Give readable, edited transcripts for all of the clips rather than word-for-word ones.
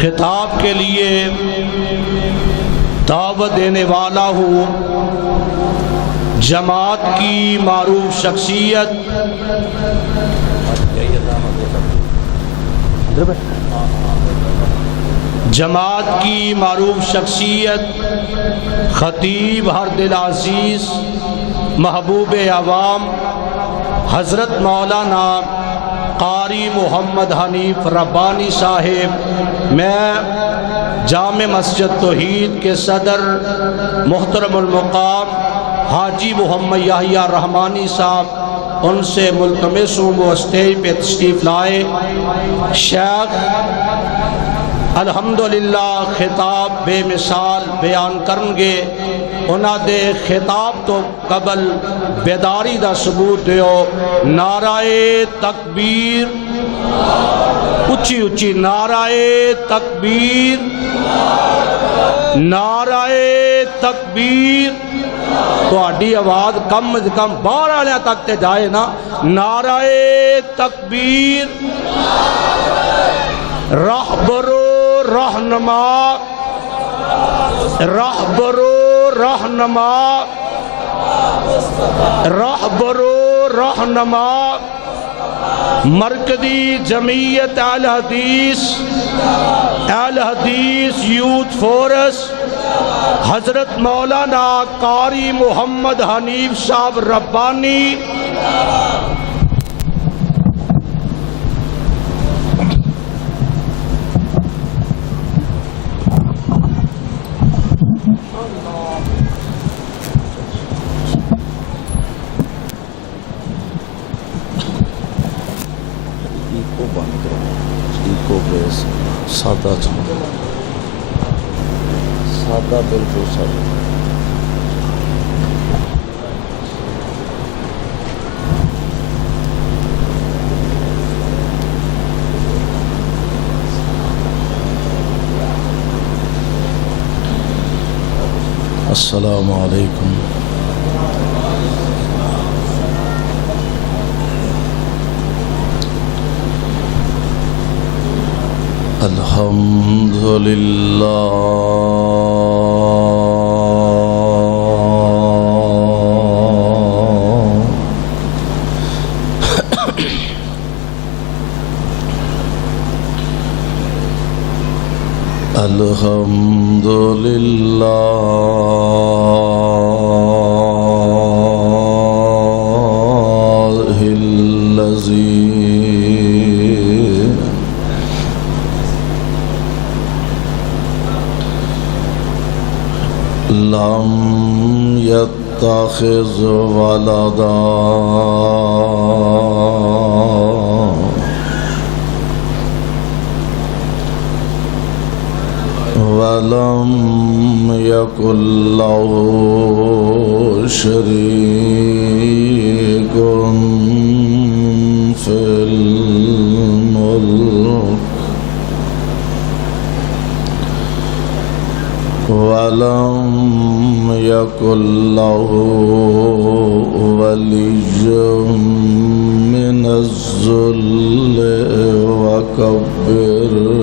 خطاب کے لیے دعوت دینے والا ہوں جماعت کی معروف شخصیت خطیب ہر دل عزیز محبوب عوام حضرت مولانا قاری محمد حنیف ربانی صاحب، میں جامع مسجد توحید کے صدر محترم المقام حاجی محمد یحییٰ رحمانی صاحب، ان سے ملتمس ہوں وہ اسٹیج پہ تشریف لائے۔ شیخ الحمدللہ خطاب بے مثال بیان کرنگے، انہاں دے خطاب تو قبل بیداری دا ثبوت دیو۔ نعرہ تکبیر، اچھی اچھی نعرہ تکبیر، نعرہ تکبیر۔ تو اڈی آواز کم از کم باہر آنے تک تے جائے نا۔ نعرہ تکبیر، رہبرو رہنما، رہبرو رہنما، رہبرو رہنما مرکزی جمعیت اہل حدیث یوتھ فورس حضرت مولانا قاری محمد حنیف صاحب ربانی، سادہ سادہ بالکل سادہ۔ السلام علیکم۔ الحمدللہ الحمدللہ لم يتخذ ولدا ولم يكن له شريك في الملك ولم يكن له ولي من الذل وكبره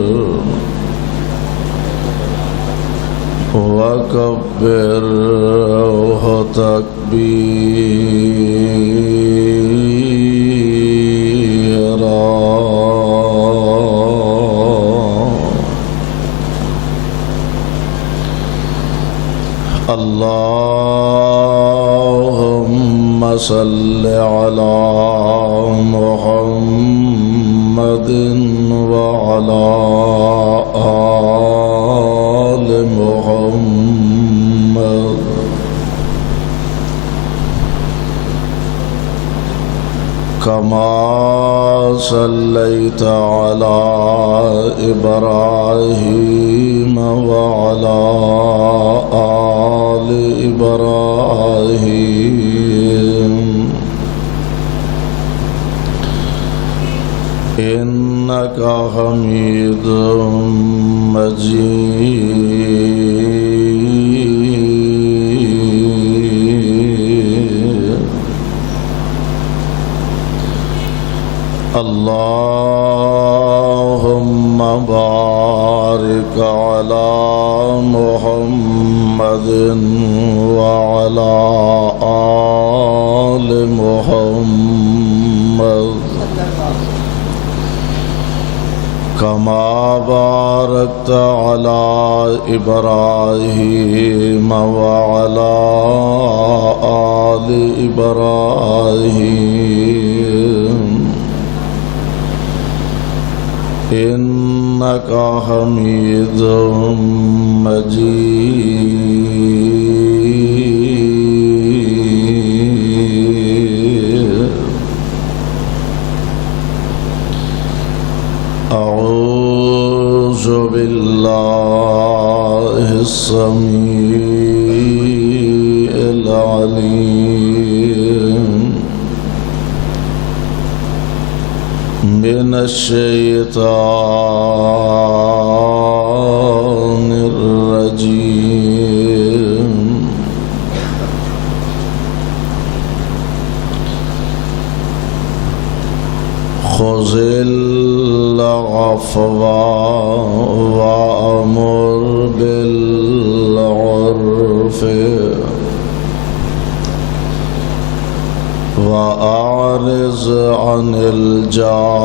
تكبيرا۔ اللهم صل على محمد وعلى آل محمد كما صليت على إبراهيم وعلى آل إبراهيم إنك حميد مجيد۔ اللہ كما باركت على إبراهيم وعلى آل إبراهيم إنك حميد مجيد. أعوذ بالله السميع العليم من الشيطان الرجيم. خذ العفو وأمر بالعرف وأعرض عن الجاهلين.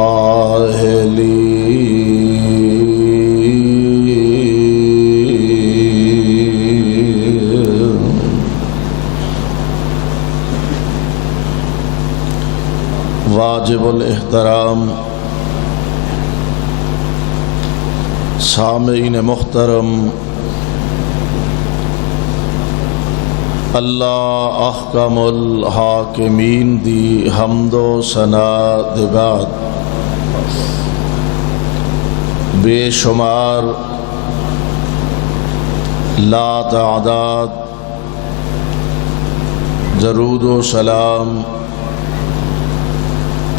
واجب الاحترام سامعین محترم، اللہ احکم الحاکمین دی حمد و ثنا دے بعد بے شمار لا تعداد درود و سلام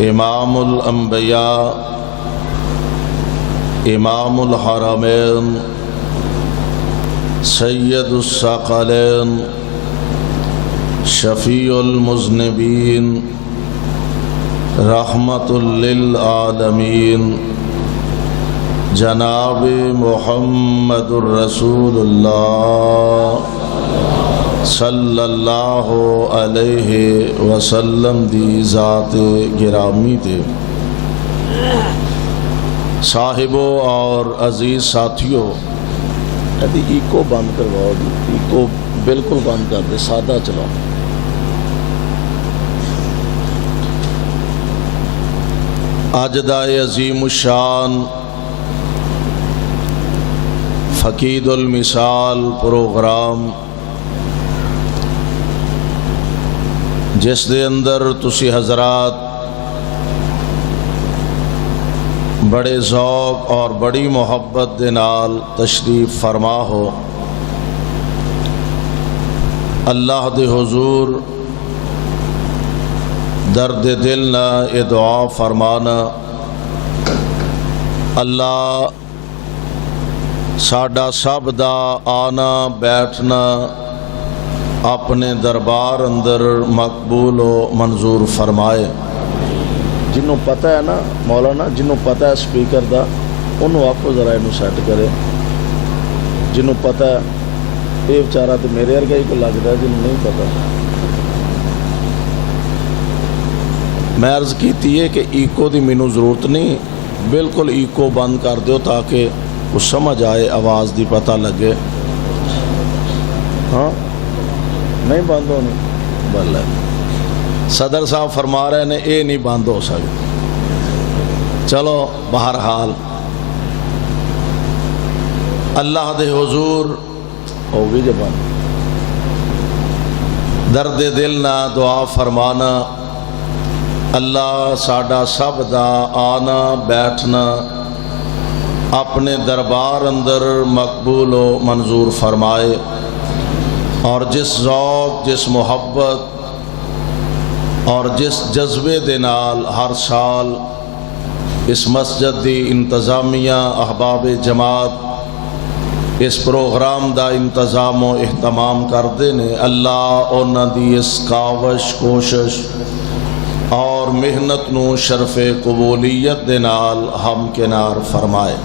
امام الانبیاء امام الحرمین سید الثقلین شفیع المذنبین رحمت للعالمین جناب محمد الرسول اللہ صلی اللہ علیہ وسلم دی ذات گرامی تے صاحبوں اور عزیز ساتھیوں، ابھی ایکو بند کرواؤ، ایکو بالکل بند کر دے، سادہ چلاؤ۔ اج دا عظیم الشان فقید المثال پروگرام جس دے اندر تسی حضرات بڑے ذوق اور بڑی محبت دے نال تشریف فرما ہو، اللہ دے حضور درد دل نہ یہ دعا فرمانا، اللہ ساڈا سب دا آنا بیٹھنا اپنے دربار اندر مقبول و منظور فرمائے۔ جنوں پتہ ہے نا مولانا، جنوں پتہ ہے سپیکر دا، انہوں آپ کو ذرا انہوں سیٹ کرے۔ جنوں پتہ ہے یہ بچارہ تو میرے ارگا ہی کو لگتا ہے، جنوں نہیں پتہ۔ میں عرض کیتی ہے کہ ایکو دی مینوں ضرورت نہیں، بالکل ایکو بند کر دیو تاکہ وہ سمجھ آئے، آواز دی پتہ لگے۔ ہاں نہیں بند ہونی، بلے صدر صاحب فرما رہے ہیں اے نہیں بند ہو سکتا۔ چلو بہرحال اللہ دے حضور ہو گئی جب درد دل نہ دعا فرمانا، اللہ ساڈا سب دا آنا بیٹھنا اپنے دربار اندر مقبول و منظور فرمائے، اور جس ذوق، جس محبت اور جس جذبے دے نال ہر سال اس مسجد دی انتظامیہ احباب جماعت اس پروگرام دا انتظام و اہتمام کردے نے، اللہ انہاں دی اس کاوش، کوشش اور محنت نو شرف قبولیت دے نال ہم کنار فرمائے۔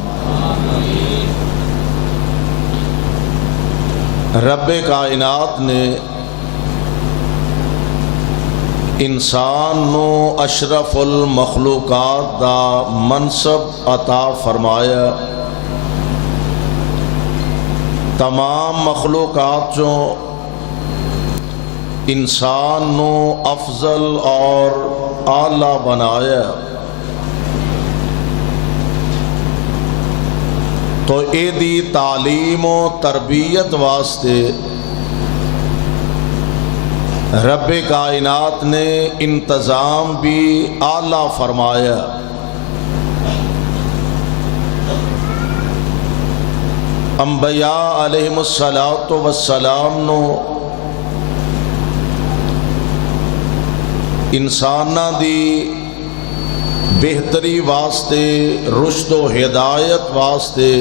رب کائنات نے انسان نو اشرف المخلوقات دا منصب عطا فرمایا، تمام مخلوقات جو انسان نو افضل اور اعلی بنایا، تو اے دی تعلیم و تربیت واسطے رب کائنات نے انتظام بھی اعلیٰ فرمایا۔ انبیاء علیہم السلام نو انساناں دی بہتری واسطے، رشد و ہدایت واسطے،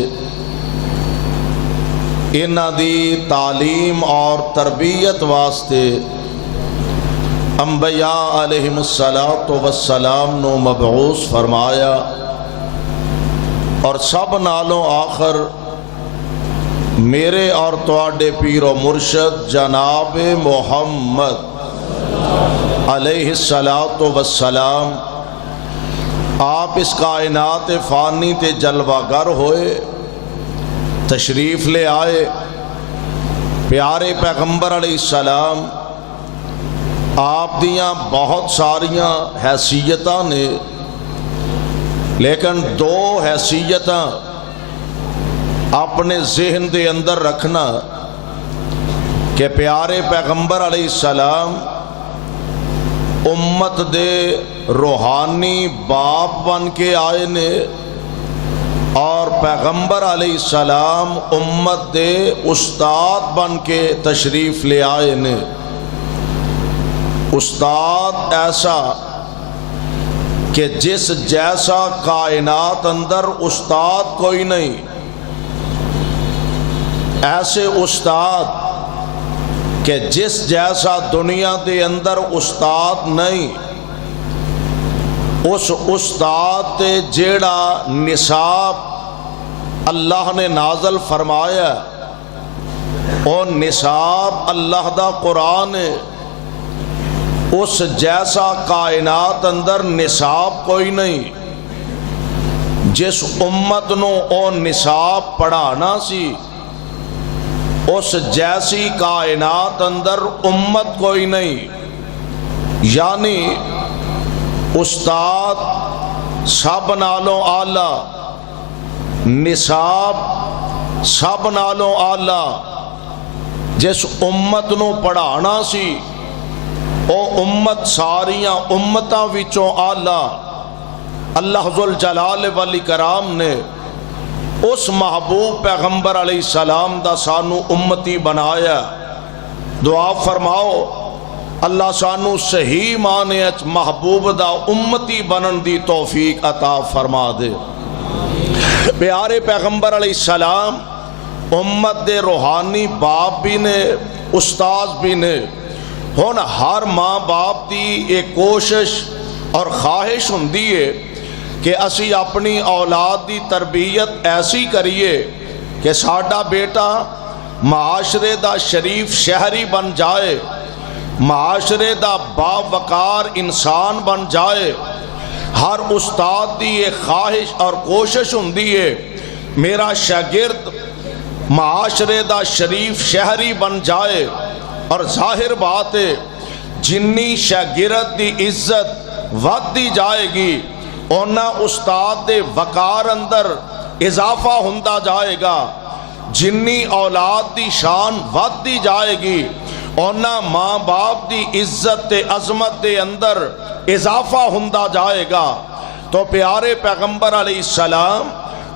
انہاں دی تعلیم اور تربیت واسطے انبیاء علیہم السلام نو مبعوث فرمایا، اور سب نالوں آخر میرے اور تواڈے پیر و مرشد جناب محمد علیہ السلام، آپ اس کائنات فانی تے جلوہ گر ہوئے، تشریف لے آئے۔ پیارے پیغمبر علیہ السلام، آپ دیاں بہت ساریاں حیثیتاں نے، لیکن دو حیثیتاں اپنے ذہن دے اندر رکھنا کہ پیارے پیغمبر علیہ السلام امت دے روحانی باپ بن کے آئے نے، اور پیغمبر علیہ السلام امت دے استاد بن کے تشریف لے آئے نے۔ استاد ایسا کہ جس جیسا کائنات اندر استاد کوئی نہیں، ایسے استاد کہ جس جیسا دنیا دے اندر استاد نہیں، اس استاد تے جیڑا نصاب اللہ نے نازل فرمایا، او نصاب اللہ دا قرآن ہے، اس جیسا کائنات اندر نصاب کوئی نہیں۔ جس امت نو او نصاب پڑھانا سی، اس جیسی کائنات اندر امت کوئی نہیں۔ یعنی استاد سب نالوں اعلیٰ، نصاب سب نالوں اعلیٰ، جس امت نو پڑھانا سی او امت ساریاں امتاں وچوں اعلیٰ۔ اللہ ذوالجلال والاکرام نے اس محبوب پیغمبر علیہ السلام دا سانو امتی بنایا۔ دعا فرماؤ اللہ سانو صحیح معنی اچ محبوب دا امتی بنن دی توفیق عطا فرما دے۔ پیارے پیغمبر علیہ السلام امت دے روحانی باپ بھی نے، استاد بھی نے۔ ہن ہر ماں باپ دی ایک کوشش اور خواہش ہوندی ہے کہ اسی اپنی اولاد دی تربیت ایسی کریے کہ ساڈا بیٹا معاشرے دا شریف شہری بن جائے، معاشرے دا باوقار انسان بن جائے۔ ہر استاد دی ایک خواہش اور کوشش ہوندی ہے میرا شاگرد معاشرے دا شریف شہری بن جائے، اور ظاہر بات ہے جنی شاگرد دی عزت ودی جائے گی، اونا استاد دے وقار اندر اضافہ ہوندا جائے گا۔ جنی اولاد دی شان ودی جائے گی، اونا ماں باپ دی عزت تے عظمت دے اندر اضافہ ہوندا جائے گا۔ تو پیارے پیغمبر علیہ السلام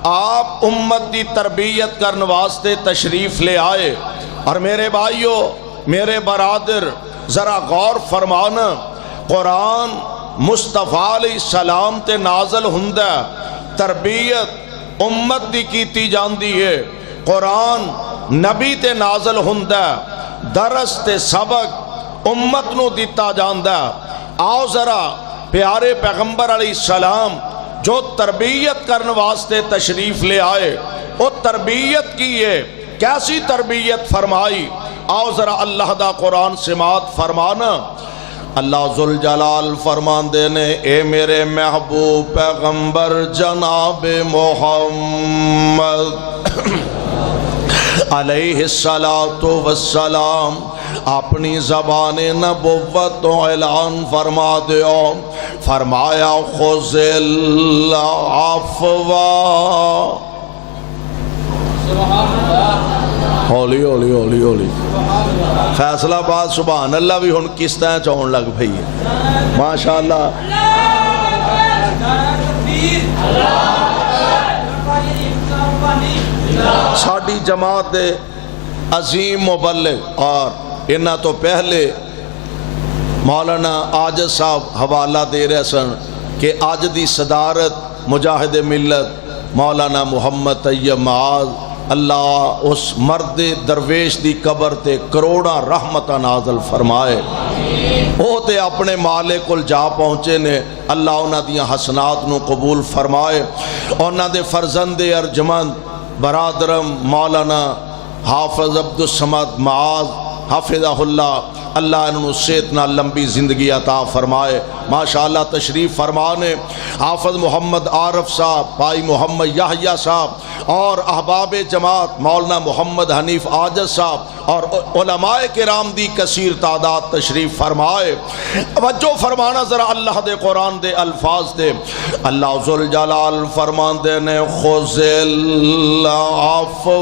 آپ امت دی تربیت کرنے واسطے تشریف لے آئے۔ اور میرے بھائیو، میرے برادر، ذرا غور فرمانا، قرآن مصطفیٰ علیہ السلام تے نازل ہندہ، تربیت امت دی کیتی جاندی ہے۔ قرآن نبی تے نازل ہندہ، درس تے سبق امت نو دیتا جاندہ۔ آؤ ذرا پیارے پیغمبر علیہ السلام جو تربیت کرنے واسطے تشریف لے آئے، وہ تربیت کی ہے، کیسی تربیت فرمائی؟ آؤ ذرا اللہ دا قرآن سماعت فرمانا۔ اللہ ذوالجلال فرماندے نے اے میرے محبوب پیغمبر جناب محمد علیہ السلام اپنی زبان نبوت تو اعلان فرما دیو، فرمایا خذ العفو، ہولی ہولی ہولی ہولی فیصلہ آباد سبحان اللہ بھی ہن کس طرح چون لگ پئی ہے ماشاءاللہ۔ ساڈی جماعت دے عظیم مبلغ اور انہاں تو پہلے مولانا عاجز صاحب حوالہ دے رہے سن کہ آج دی صدارت مجاہد ملت مولانا محمد طیب معاذ اللہ اس مرد درویش دی قبر تے کروڑا رحمتہ نازل فرمائے، وہ تے اپنے مالک کل جا پہنچے نے، اللہ انہاں دیاں حسنات نو قبول فرمائے۔ انہاں دے فرزند ارجمند برادرم مولانا حافظ عبدالصمد معاذ حافظہ اللہ انہوں صحتنا لمبی زندگی عطا فرمائے، ماشاءاللہ تشریف فرمانے حافظ محمد عارف صاحب، بھائی محمد یحییٰ صاحب اور احباب جماعت مولانا محمد حنیف عاجز صاحب اور علماء کرام دی کثیر تعداد تشریف فرمائے۔ توجہ فرمانا ذرا اللہ دے قرآن دے الفاظ دے، اللہ ذوالجلال فرمان دے نے خذ العفو،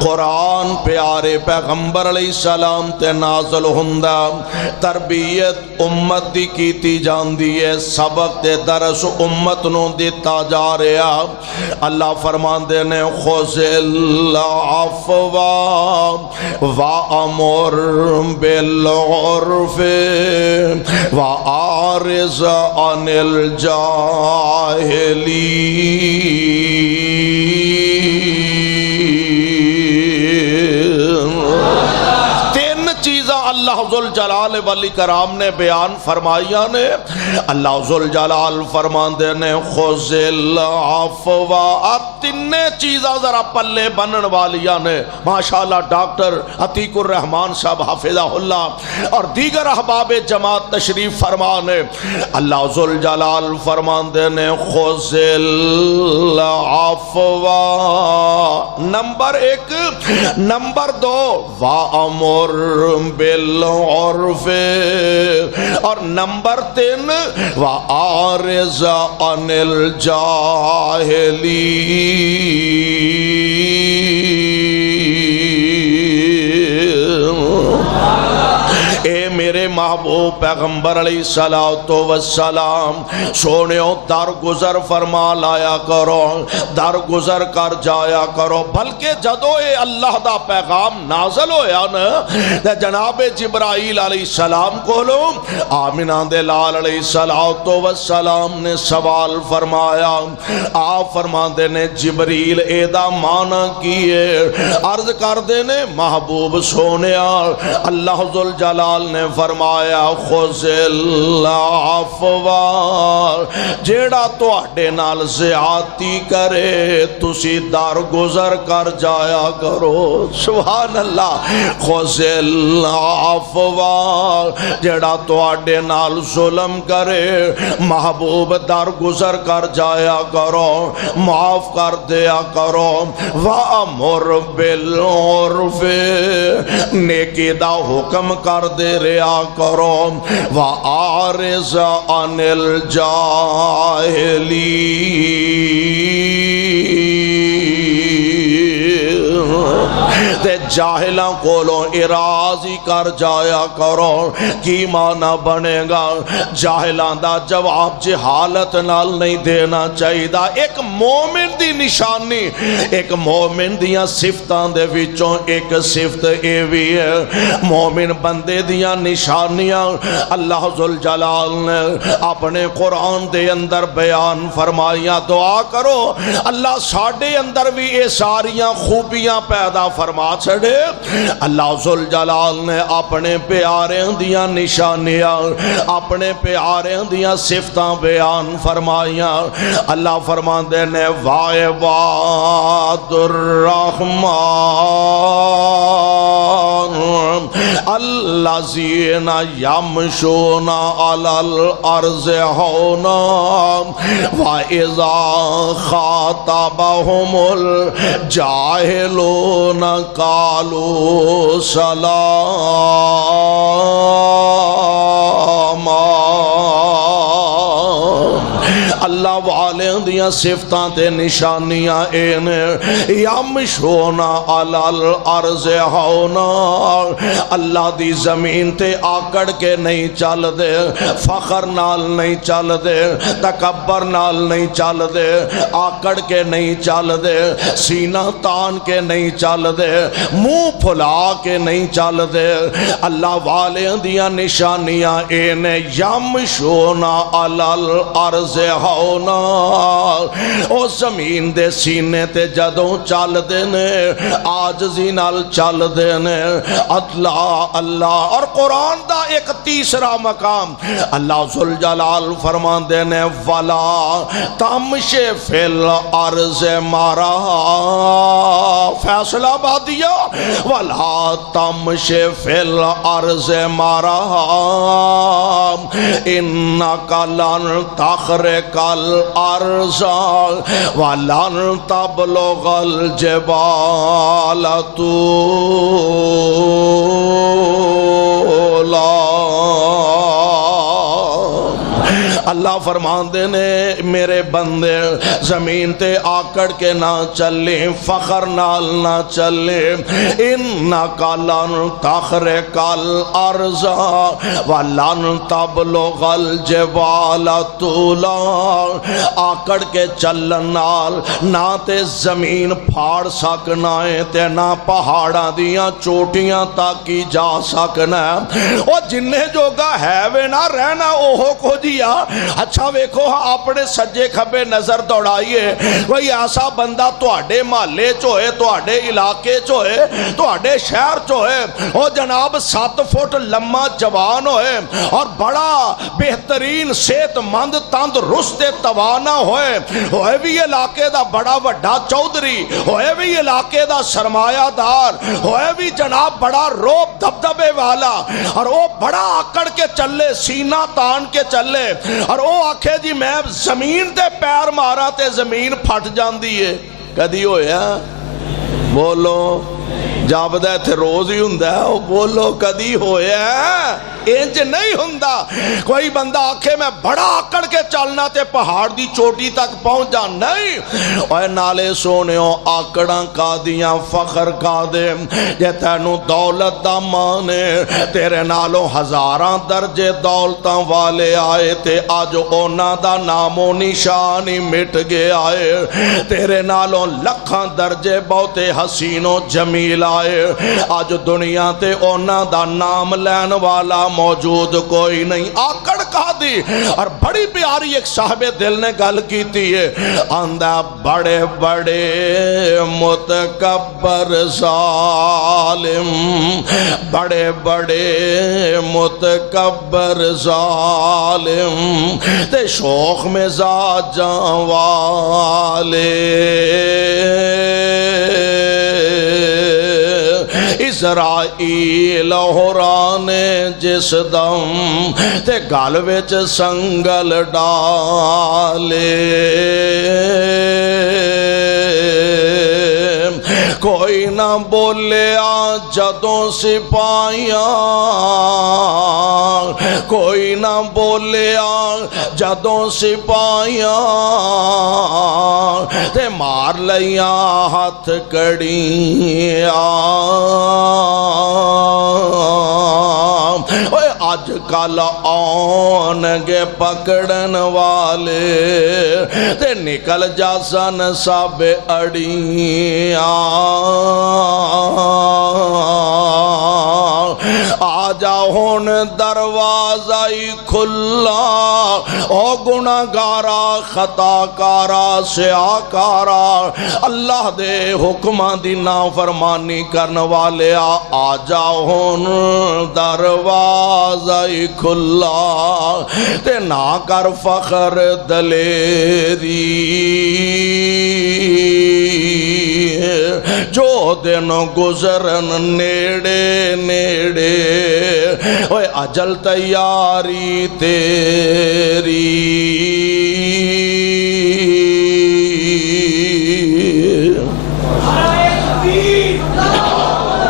قرآن پیارے پیغمبر علیہ السلام تے نازل ہوندا، تربیت امت دی کیتی جاندی ہے، سبق تے درس امت نو دیتا جا رہا۔ اللہ فرماندے نے خذ العفو وامر بالعرف واعرض عن الجاہلین۔ اللہ ذوالجلال والاکرام نے بیان فرمائیا نے، اللہ ذوالجلال فرماندے نے خذ العفو، تینے چیزاں ذرا پلے بنن والیا نے، ماشاءاللہ ڈاکٹر عتیق الرحمان صاحب حافظہ اللہ اور دیگر احباب جماعت تشریف فرمانے، اللہ ذوالجلال فرماندے نے خذ العفو، نمبر 1، نمبر 2 وَأَمُرْ بالعرف، اور نمبر 3 وَأَعْرِضْ عَنِ الجاہلین۔ اے میرے محبوب پیغمبر علیہ السلام سونیوں در گزر فرما لایا کرو، در گزر کر جایا کرو، بلکہ جدو اے اللہ دا پیغام نازل ہویا نا جناب جبرائیل علیہ السلام کو لو آمینہ دے لال علیہ السلام نے سوال فرمایا، آپ فرما دینے جبریل ایدہ مانا کیے، عرض کر دینے محبوب سونیا، اللہ ذوالجلال نے فرمایا خذ العفو، جیڑا تو اڈے نال زیادتی کرے تسی دار گزر کر جایا کرو، سبحان اللہ، خذ العفو، جیڑا تو اڈے نال ظلم کرے محبوب دار گزر کر جایا کرو، معاف کر دیا کرو، وَأَمُرْ بِالْعُرْفِ، نیکی دا حکم کر دے رہا کرو، وَأَعْرِضْ عَنِ الْجَاهِلِينَ، تے جاہلاں کولوں اراضی کر جایا کرو، کی معنی بنے گا؟ جاہلاں دا جواب جہالت نال نہیں دینا چاہیے دا، ایک مومن دی نشانی، ایک مومن دیاں صفتاں دے وچوں ایک صفت اے وی ہے، مومن بندے دیاں نشانیاں اللہ ذوالجلال نے اپنے قرآن دے اندر بیان فرمائیاں، دعا کرو اللہ ساڑھے اندر بھی اے ساریاں خوبیاں پیدا فرما چھڑے۔ اللہ ذوالجلال نے اپنے پیارے دیاں نشانیاں، اپنے پیارے دیاں صفتاں بیان فرمائیاں، اللہ فرماندے نے وَعِبَادُ الرَّحْمَنِ الذین یمشون علی الارض ہونا وَإِذَا خَاطَبَهُمُ الْجَاهِلُونَ قَالُوا سَلَامًا۔ اللہ والوں دیاں صفتاں تے نشانیاں این یمشون علی الارض ہونا، اللہ دی زمین تے آکڑ کے نہیں چل دے، فخر نال نہیں چل دے، تکبر نال نہیں چل دے، آکڑ کے نہیں چل دے، سینہ تان کے نہیں چل دے، منہ پھلا کے نہیں چل دے۔ اللہ والوں دیاں نشانیاں این یمشون علی الارض ہونا، او زمین دے سینے تے جدوں چل دے نے عاجزی نال چل دے نے۔ اللہ اور قرآن دا ایک تیسرا مقام اللہ ذوالجلال فرمان دے نے وَلَا تَمْشِ فِي الْأَرْضِ مَرَحًا، فیصلہ بادیا وَلَا تَمْشِ فِي الْأَرْضِ مَرَحًا إِنَّكَ لَن تَخْرِقَ الْأَرْضَ وَلَن تَبْلُغَ الْجِبَالَ طُولًا۔ اللہ فرمان دے نے میرے بندے زمین تے آکڑ کے نہ چلے، فخر نال نہ چلے، اِنَّكَ لَن تَخْرِقَ الْأَرْضَ وَلَن تَبْلُغَ الْجِبَالَ طُولًا۔ آکڑ کے چلن نال نہ تے زمین پھاڑ سکنا ہے تے نہ پہاڑاں دیاں چوٹیاں تک کی جا سکنا ہے۔ وہ جنہیں جوگا ہے وے نہ رہنا اوہو کو دیا۔ اچھا ویکھو اپنے سجے کھبے نظر دوڑائیے، کوئی ایسا بندہ تواڈے محلے چوئے، تواڈے علاقے چوئے، تواڈے شہر چوئے، وہ جناب 7 فٹ لمبا جوان ہوئے اور بڑا بہترین صحت مند تندرست توانا ہوئے بھی علاقے دا بڑا وڈا چودھری، ہوئے بھی علاقے دا سرمایہ دار، ہوئے بھی جناب بڑا روب دبدبے والا، اور وہ بڑا آکڑ کے چلے، سینہ تان کے چلے، اور وہ آکھے جی میں زمین تے پیر مارا تے زمین پھٹ جاندی ہے۔ کدی ہویا؟ بولو، جابدہ تھے روز ہی ہندہ ہے، بولو کدی ہویا ہے؟ انج نہیں ہندہ۔ کوئی بندہ آکھے میں بڑا آکڑ کے چلنا تے پہاڑ دی چوٹی تک پہنچ جا، نہیں۔ اوہ نالے سونےوں آکڑاں کا دیاں فخر کا دے، یہ تینوں دولت دا مانے، تیرے نالوں ہزاراں درجے دولتاں والے آئے تے آج اونا دا نام و نشانی مٹ گئے آئے، تیرے نالوں لکھاں درجے بہتے حسین و جمیل آئے، آج دنیا تے اونا دا نام لین والا موجود کوئی نہیں۔ آکڑ کہا دی، اور بڑی پیاری ایک صاحب دل نے گل کی تھی ہے، اندھا بڑے بڑے متکبر ظالم، بڑے بڑے متکبر ظالم تے شوق مزاجاں والے، اسرائیل ہورانے جس دم تے گل وچ سنگل ڈالے، کوئی نہ بولیا جدوں سپاہیاں، کوئی نہ بولیا جدوں سپاہیاں تے مار لیاں ہاتھ کڑیاں۔ آج کل آن گے پکڑن والے تے نکل جا سن سب اڑیاں، آجا ہون دروازہ ہی کھلا، او گناہگارا خطا کارا سیاکارا، اللہ دے حکماں دی نافرمانی کرن والے آجا ہون دروازہ ہی کھلا، تے نہ کر فخر دلیری، جو دے دن گزرن نیڑے نیڑے اوے اجل تیاری تیری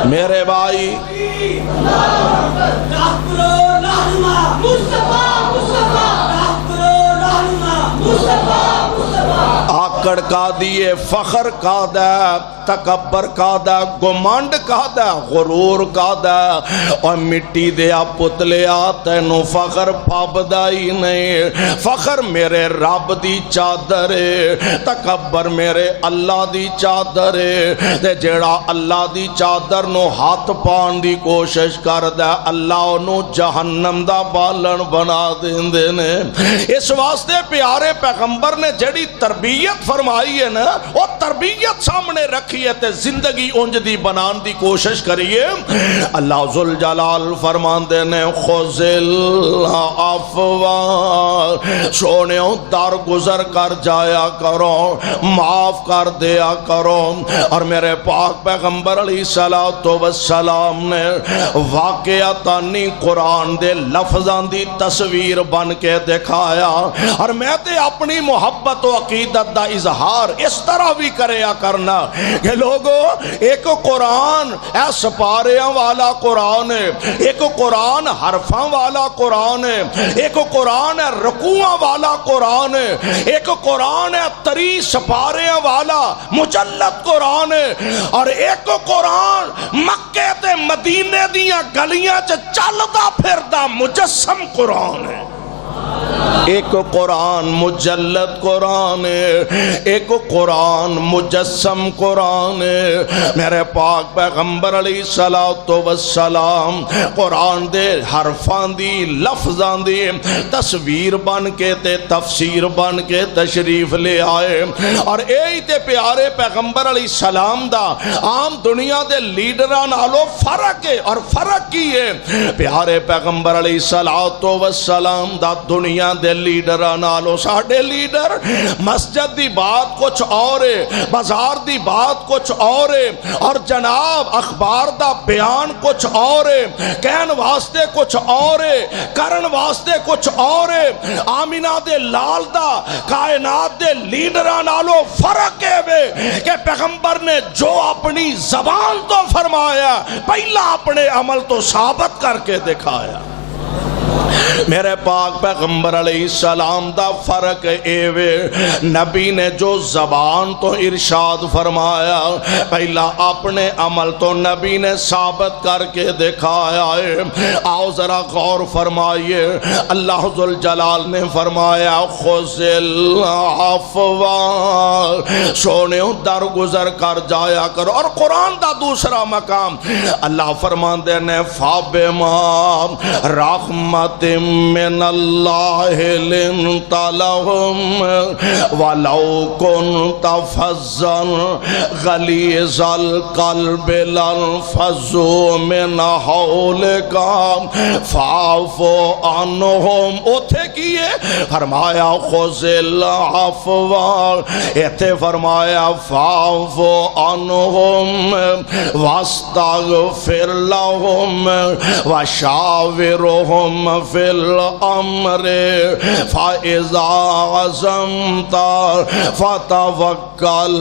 میرے بھائی آکڑ کا دیے فخر کا دے تکبر کا دے گمانڈ کا دے غرور کا دے اور مٹی دیا پتلیا تینو فخر پابدائی نہیں فخر میرے رب دی چادر تکبر میرے اللہ دی چادر تے جیڑا اللہ دی چادر نو ہاتھ پان دی کوشش کر دے اللہ انو جہنم دا بالن بنا دیندے نے اس واسطے پیارے پیغمبر نے جڑی تربیت فرمائی ہے نا وہ تربیت سامنے رکھی ہے تے زندگی اونج دی بنان دی کوشش کریے اللہ ذوالجلال فرمان دینے خوزل افوار سونیوں در گزر کر جایا کرو معاف کر دیا کرو اور میرے پاک پیغمبر علیہ السلام نے واقعاتانی قرآن دے لفظان دی تصویر بن کے دکھایا اور میں تے اپنی محبت و عقیدت دا اظہار اس طرح بھی کریا کرنا کہ لوگو ایک قرآن اے سپاریاں والا قرآن ہے ایک قرآن حرفاں والا قرآن ہے ایک قرآن ہے رکوعاں والا قرآن ہے ایک قرآن ہے تری سپاریاں والا مجلد قرآن ہے اور ایک قرآن مکے تے مدینے دیاں گلیاں چلدا پھردا مجسم قرآن ہے ایک قرآن مجلد قرآن ہے ایک قرآن مجسم قرآن ہے میرے پاک پیغمبر علیہ السلام قرآن دے حرفان دی لفظان دی تصویر بن کے تے تفسیر بن کے تشریف لے آئے اور ایہی تے پیارے پیغمبر علیہ السلام دا عام دنیا دے لیڈران آلو فرق ہے اور فرق کی ہے پیارے پیغمبر علیہ السلام دا دنیا دے لیڈران آلو ساڑھے لیڈر مسجد دی بات کچھ اور ہے بازار دی بات کچھ اور ہے اور جناب اخبار دا بیان کچھ اور ہے کہن واسطے کچھ اور ہے کرن واسطے کچھ اور ہے آمینہ دے لال دا کائنات دے لیڈران آلو فرق ہے کہ پیغمبر نے جو اپنی زبان تو فرمایا پہلا اپنے عمل تو ثابت کر کے دکھایا میرے پاک پیغمبر علیہ السلام دا فرق ایوے نبی نے جو زبان تو ارشاد فرمایا پہلا اپنے عمل تو نبی نے ثابت کر کے دکھایا ہے آؤ ذرا غور فرمائیے اللہ ذوالجلال نے فرمایا خذل افوار سونیوں در گزر کر جایا کرو اور قرآن دا دوسرا مقام اللہ فرمان دینے فابما رحمت من اللہ لنت لهم ولو كنت فظا غلیظ القلب لانفضوا من حولك فاعف عنهم اوتھے کیے فرمایا خذ العفو ایتھے فرمایا فاعف عنهم واستغفر لهم وشاورهم فی الامر فاذا عزمت فتوکل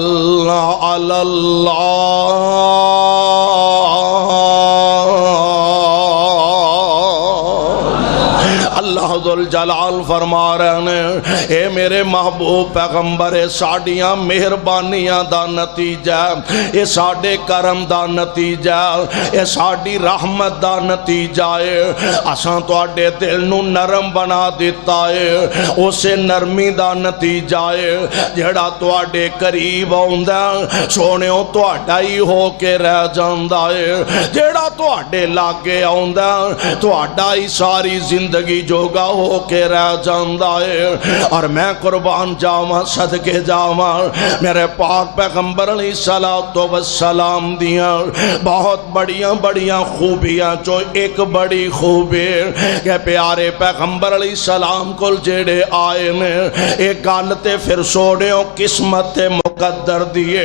علی اللہ ذوالجلال فرما رہے ہیں اے میرے محبوب پیغمبر ساڑیاں مہربانیاں دا نتیجہ اے ساڑے کرم دا نتیجہ اے ساڑی رحمت دا نتیجہ ہے اساں تو آڈے دل نو نرم بنا دیتا ہے اسے نرمی دا نتیجہ ہے جڑا تو آڈے قریب ہوندہ سونےوں تو آڈائی ہو کے رہ جاندہ ہے جڑا تو آڈے لاگے ہوندہ تو آڈائی ساری زندگی جوگا ہو کے رہ جاندہ ہے اور میں قربان جاواں صدقے جاواں میرے پاک پیغمبر علیہ السلام دیاں بہت بڑیاں خوبیاں جو ایک بڑی خوبی کہ پیارے پیغمبر علیہ السلام کل جیڑے آئے میں ایک گالتے پھر سوڑے قسمت مقدر دیے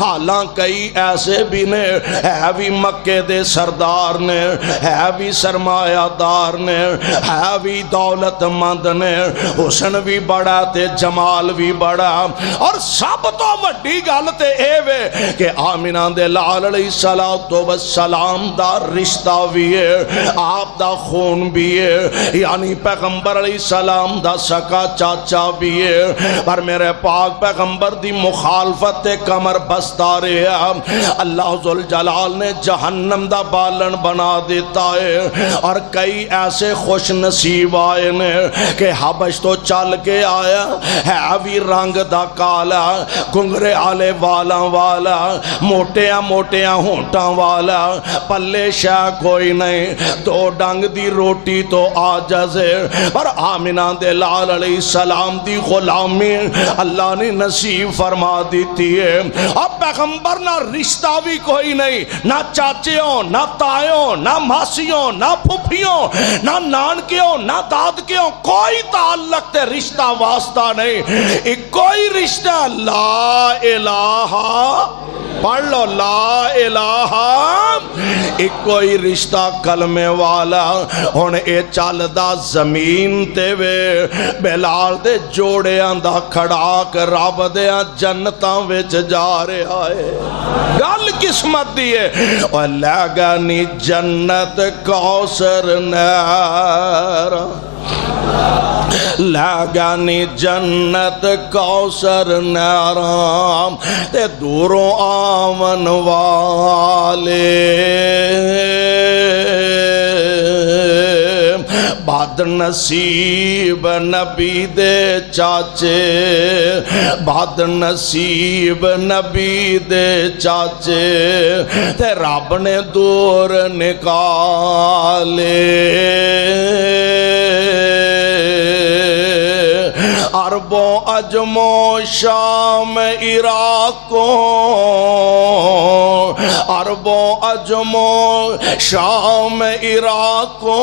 حالاں کئی ایسے بھی نے ہے بھی مکے دے سردار نے ہے بھی سرمایہ دار نے ہے بھی دولت مند نے حسن بھی بڑا تے جمال بھی بڑا اور سب تو وڈی گل تے اے وے کہ آمنہ دے لال علیہ السلام دا رشتہ بھی ہے آپ دا خون بھی ہے یعنی پیغمبر علیہ السلام دا سکا چاچا بھی ہے پر میرے پاک پیغمبر دی مخالفت تے کمر بستہ رہا اللہ ذوالجلال نے جہنم دا بالن بنا دیتا ہے اور کئی ایسے خوش نصیب آئے نے کہ حبش تو چل کے آیا ہے بھی رنگ دا کالا گنگرے آلے والا موٹیاں ہونٹاں والا پلے شاہ کوئی نہیں دو ڈنگ دی روٹی تو آجز ہے پر آمنہ دے لال علیہ السلام دی غلامی اللہ نے نصیب فرما دیتی ہے اب پیغمبر نہ رشتہ بھی کوئی نہیں نہ چاچیوں نہ تائیوں نہ ماسیوں نہ پھپھیوں نہ نانکیوں نہ دادکیوں کوئی تعلق تے رشتہ واسطہ نہیں ایک کوئی رشتہ لا الہ پڑھ لو لا الہ ایک کوئی رشتہ کلمے والا ہن اے چل دا زمین تے وے بلال دے جوڑیاں دا کھڑا کر رب دیاں جنتاں وچ جا رہا ہے گل قسمت دی ہے اور لگنی جنت کوثر نہر لگنی جنت کوثر نہرام تے دوروں آمن والے بد نصیب نبی دے چاچے بد نصیب نبی دے چاچے تے رب نے دور نکالے عربوں عجموں شام عراقوں عربوں عجموں شام عراقوں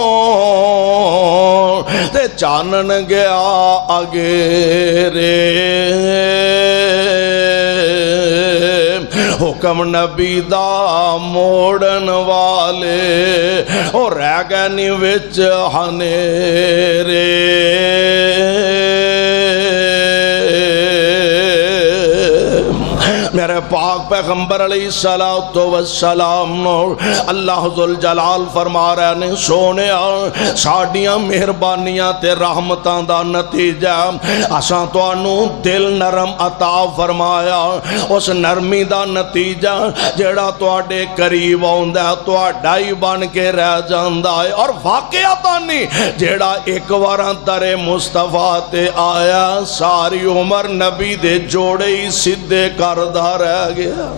تے چانن گیا اگیرے حکم نبی دا موڑن والے اور رہ گئے نی وچ ہنیرے میرے پاک پیغمبر علیہ السلام نو اللہ ذوالجلال فرما رہے نے سونے ساڑیاں مہربانیاں تے رحمتاں دا نتیجہ اساں توانو دل نرم عطا فرمایا اس نرمی دا نتیجہ جیڑا تواڈے قریب آوندا ہے تواڈا ہی بن کے رہ جاندا ہے اور واقعہ نہیں جیڑا ایک واراں در مصطفیٰ تے آیا ساری عمر نبی دے جوڑے ہی سدھے کردہ رہ گیا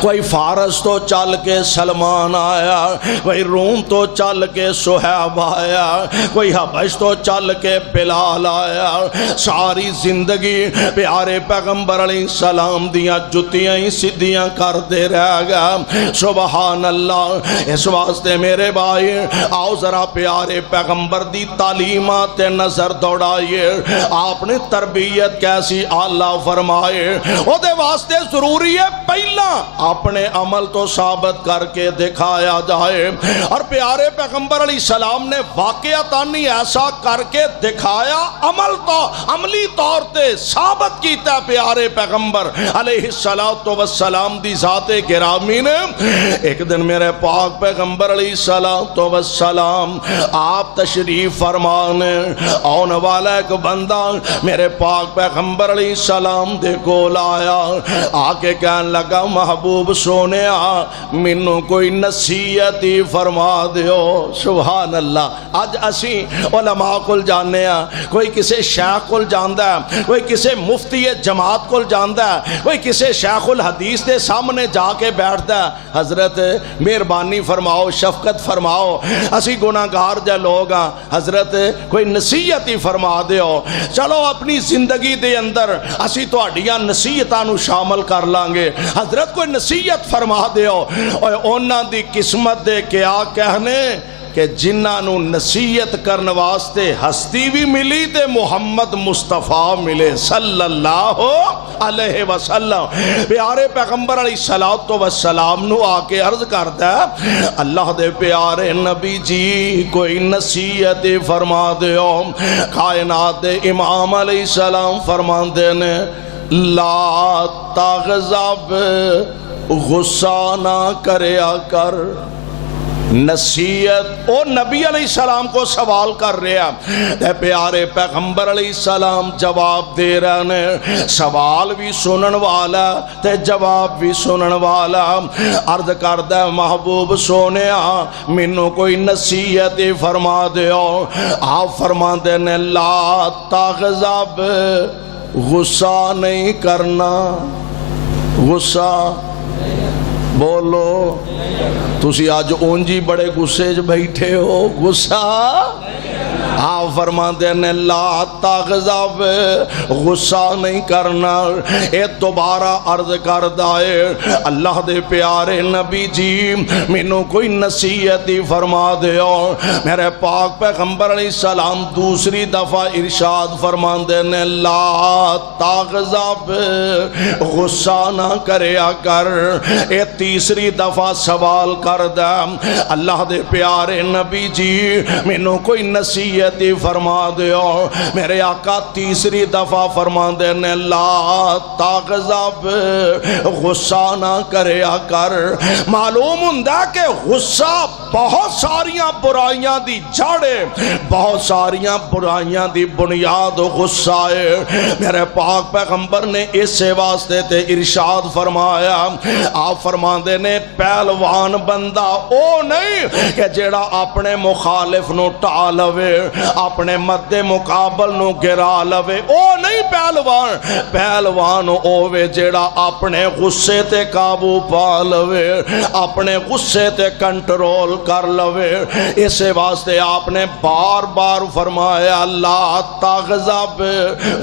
کوئی فارس تو چل کے سلمان آیا کوئی روم تو چل کے سہیب آیا کوئی حبش تو چل کے بلال آیا ساری زندگی پیارے پیغمبر علیہ السلام دیاں جتیاں ہی سدھیاں کر دے رہ گا سبحان اللہ اس واسطے میرے بھائی آؤ ذرا پیارے پیغمبر دی تعلیمات نظر دوڑائیے آپ نے تربیت کیسی اعلیٰ فرمائے وہ دے واسطے ضروری ہے پہلا اپنے عمل تو ثابت کر کے دکھایا جائے اور پیارے پیغمبر علیہ السلام نے واقعتانی ایسا کر کے دکھایا عملی طور تے ثابت کیتا پیارے پیغمبر علیہ السلام دی ذات گرامی نے ایک دن میرے پاک پیغمبر علیہ السلام آپ تشریف فرمانے آنے والا ایک بندہ میرے پاک پیغمبر علیہ السلام دے کول آیا آکے کہنے لگا محبوب سونے منو کوئی نصیحتی فرما دیو سبحان اللہ آج اسی علماء کل جانے کوئی کسے شیخ کل جاندہ ہے کوئی کسے مفتی جماعت کل جاندہ ہے کوئی کسے شیخ الحدیث دے سامنے جا کے بیٹھتا ہے حضرت مہربانی فرماؤ شفقت فرماؤ اسی گناہگار جے لوگ ہیں حضرت کوئی نصیحتی فرما دیو چلو اپنی زندگی دے اندر اسی تو اڈیاں نصیحتانو شامل کر لانگے حضرت کوئی نصیحت فرما دیو اور اونا دی قسمت دے کیا کہنے کہ جنہاں نو نصیحت کرن واسطے ہستی بھی ملی تے محمد مصطفیٰ ملے صلی اللہ علیہ وسلم. پیارے پیغمبر علیہ السلام نو آ کے عرض کرتا ہے اللہ دے پیارے نبی جی کوئی نصیحت فرما دیو. کائنات دے امام علیہ السلام فرماندے نے لا تغضب غصہ نہ کریا کر. نصیحت او نبی علیہ السلام کو سوال کر رہا ہے. پیارے پیغمبر علیہ السلام جواب دے رہے ہیں. سوال بھی سنن والا تے جواب بھی سنن والا. عرض کردہ محبوب سونیا مینوں کوئی نصیحت فرما دیو. آپ فرما دینے لا تغضب غصہ نہیں کرنا. غصہ بولو تسی آج اونجی بڑے غصے جو بیٹھے ہو. غصہ آپ فرماتے ہیں لا تغضب غصہ نہیں کرنا. اے دوبارہ عرض کردہ ہے اللہ دے پیارے نبی جی مینوں کوئی نصیحت فرما دیو. میرے پاک پیغمبر علیہ السلام دوسری دفعہ ارشاد فرماتے ہیں لا تغضب غصہ نہ کریا کر. اے تیسری دفعہ سوال کردہ اللہ دے پیارے نبی جی مینوں کوئی نصیحت فرما دیو. میرے آقا تیسری دفعہ فرما دینے لا تغضب غصہ نہ کریا کر. معلوم ہوندا کہ غصہ بہت ساریاں برائیاں دی جڑے بہت ساریاں برائیاں دی بنیاد غصہ ہے. میرے پاک پیغمبر نے اس سے واسطے تے ارشاد فرمایا. آپ فرما دینے پہلوان بندہ او نہیں کہ جیڑا اپنے مخالف نو ٹا لوے اپنے مد مقابل نو گرا لوے. او نہیں پہلوان. پہلوان اوے جیڑا اپنے غصے تے قابو پا لوے اپنے غصے تے کنٹرول کر لوے. اسے واسطے آپ نے بار بار فرمایا لا تغضب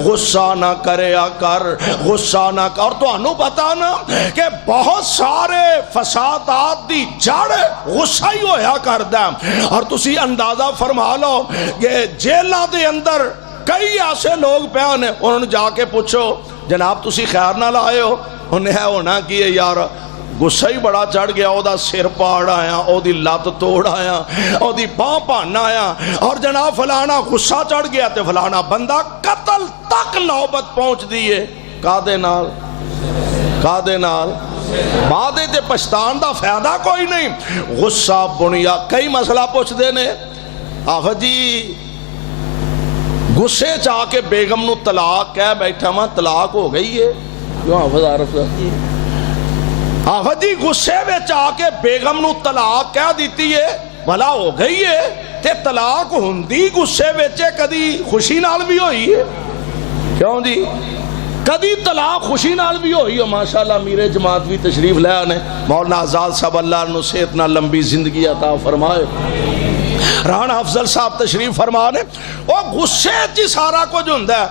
غصہ نہ کریا کر. غصہ نہ کر. اور تو انو پتا نا کہ بہت سارے فسادات دی جڑ غصہ ہی ہویا کردہ. اور تسی اندازہ فرما لو کہ جیلہ دے اندر کئی ایسے لوگ پیانے انہوں نے جا کے پوچھو جناب تسی خیر نہ لائے ہو. انہیں ہے ہونا کی ہے یار غصہ ہی بڑا چڑھ گیا. او دا سر پاڑ آیا او دی لات توڑ آیا او دی باں پان آیا اور جناب فلانا غصہ چڑھ گیا تے فلانا بندہ قتل تک نوبت پہنچ دیئے. کادے نال بعدے تے پشتان دا فائدہ کوئی نہیں. غصہ بنیا کئی مسئلہ پوچھ دینے آفا جی غصے چاہ کے بیگم نو طلاق کہہ بیٹھا ماں طلاق ہو گئی ہے. کیوں حافظ عارف آفا جی غصے میں چاہ کے بیگم نو طلاق کہہ دیتی ہے بھلا ہو گئی ہے تے طلاق ہندی غصے ویچے کدی خوشی نال بھی ہوئی ہے. کیوں جی کدی طلاق خوشی نال بھی ہوئی ہے. ماشاءاللہ میرے جماعت بھی تشریف لے آنے مولانا آزاد صاحب اللہ انہوں سے اتنا لمبی زندگی عطا فرمائے. رانا افضل صاحب تشریف فرمانے وہ غصے جی سارا کچھ ہوندا ہے.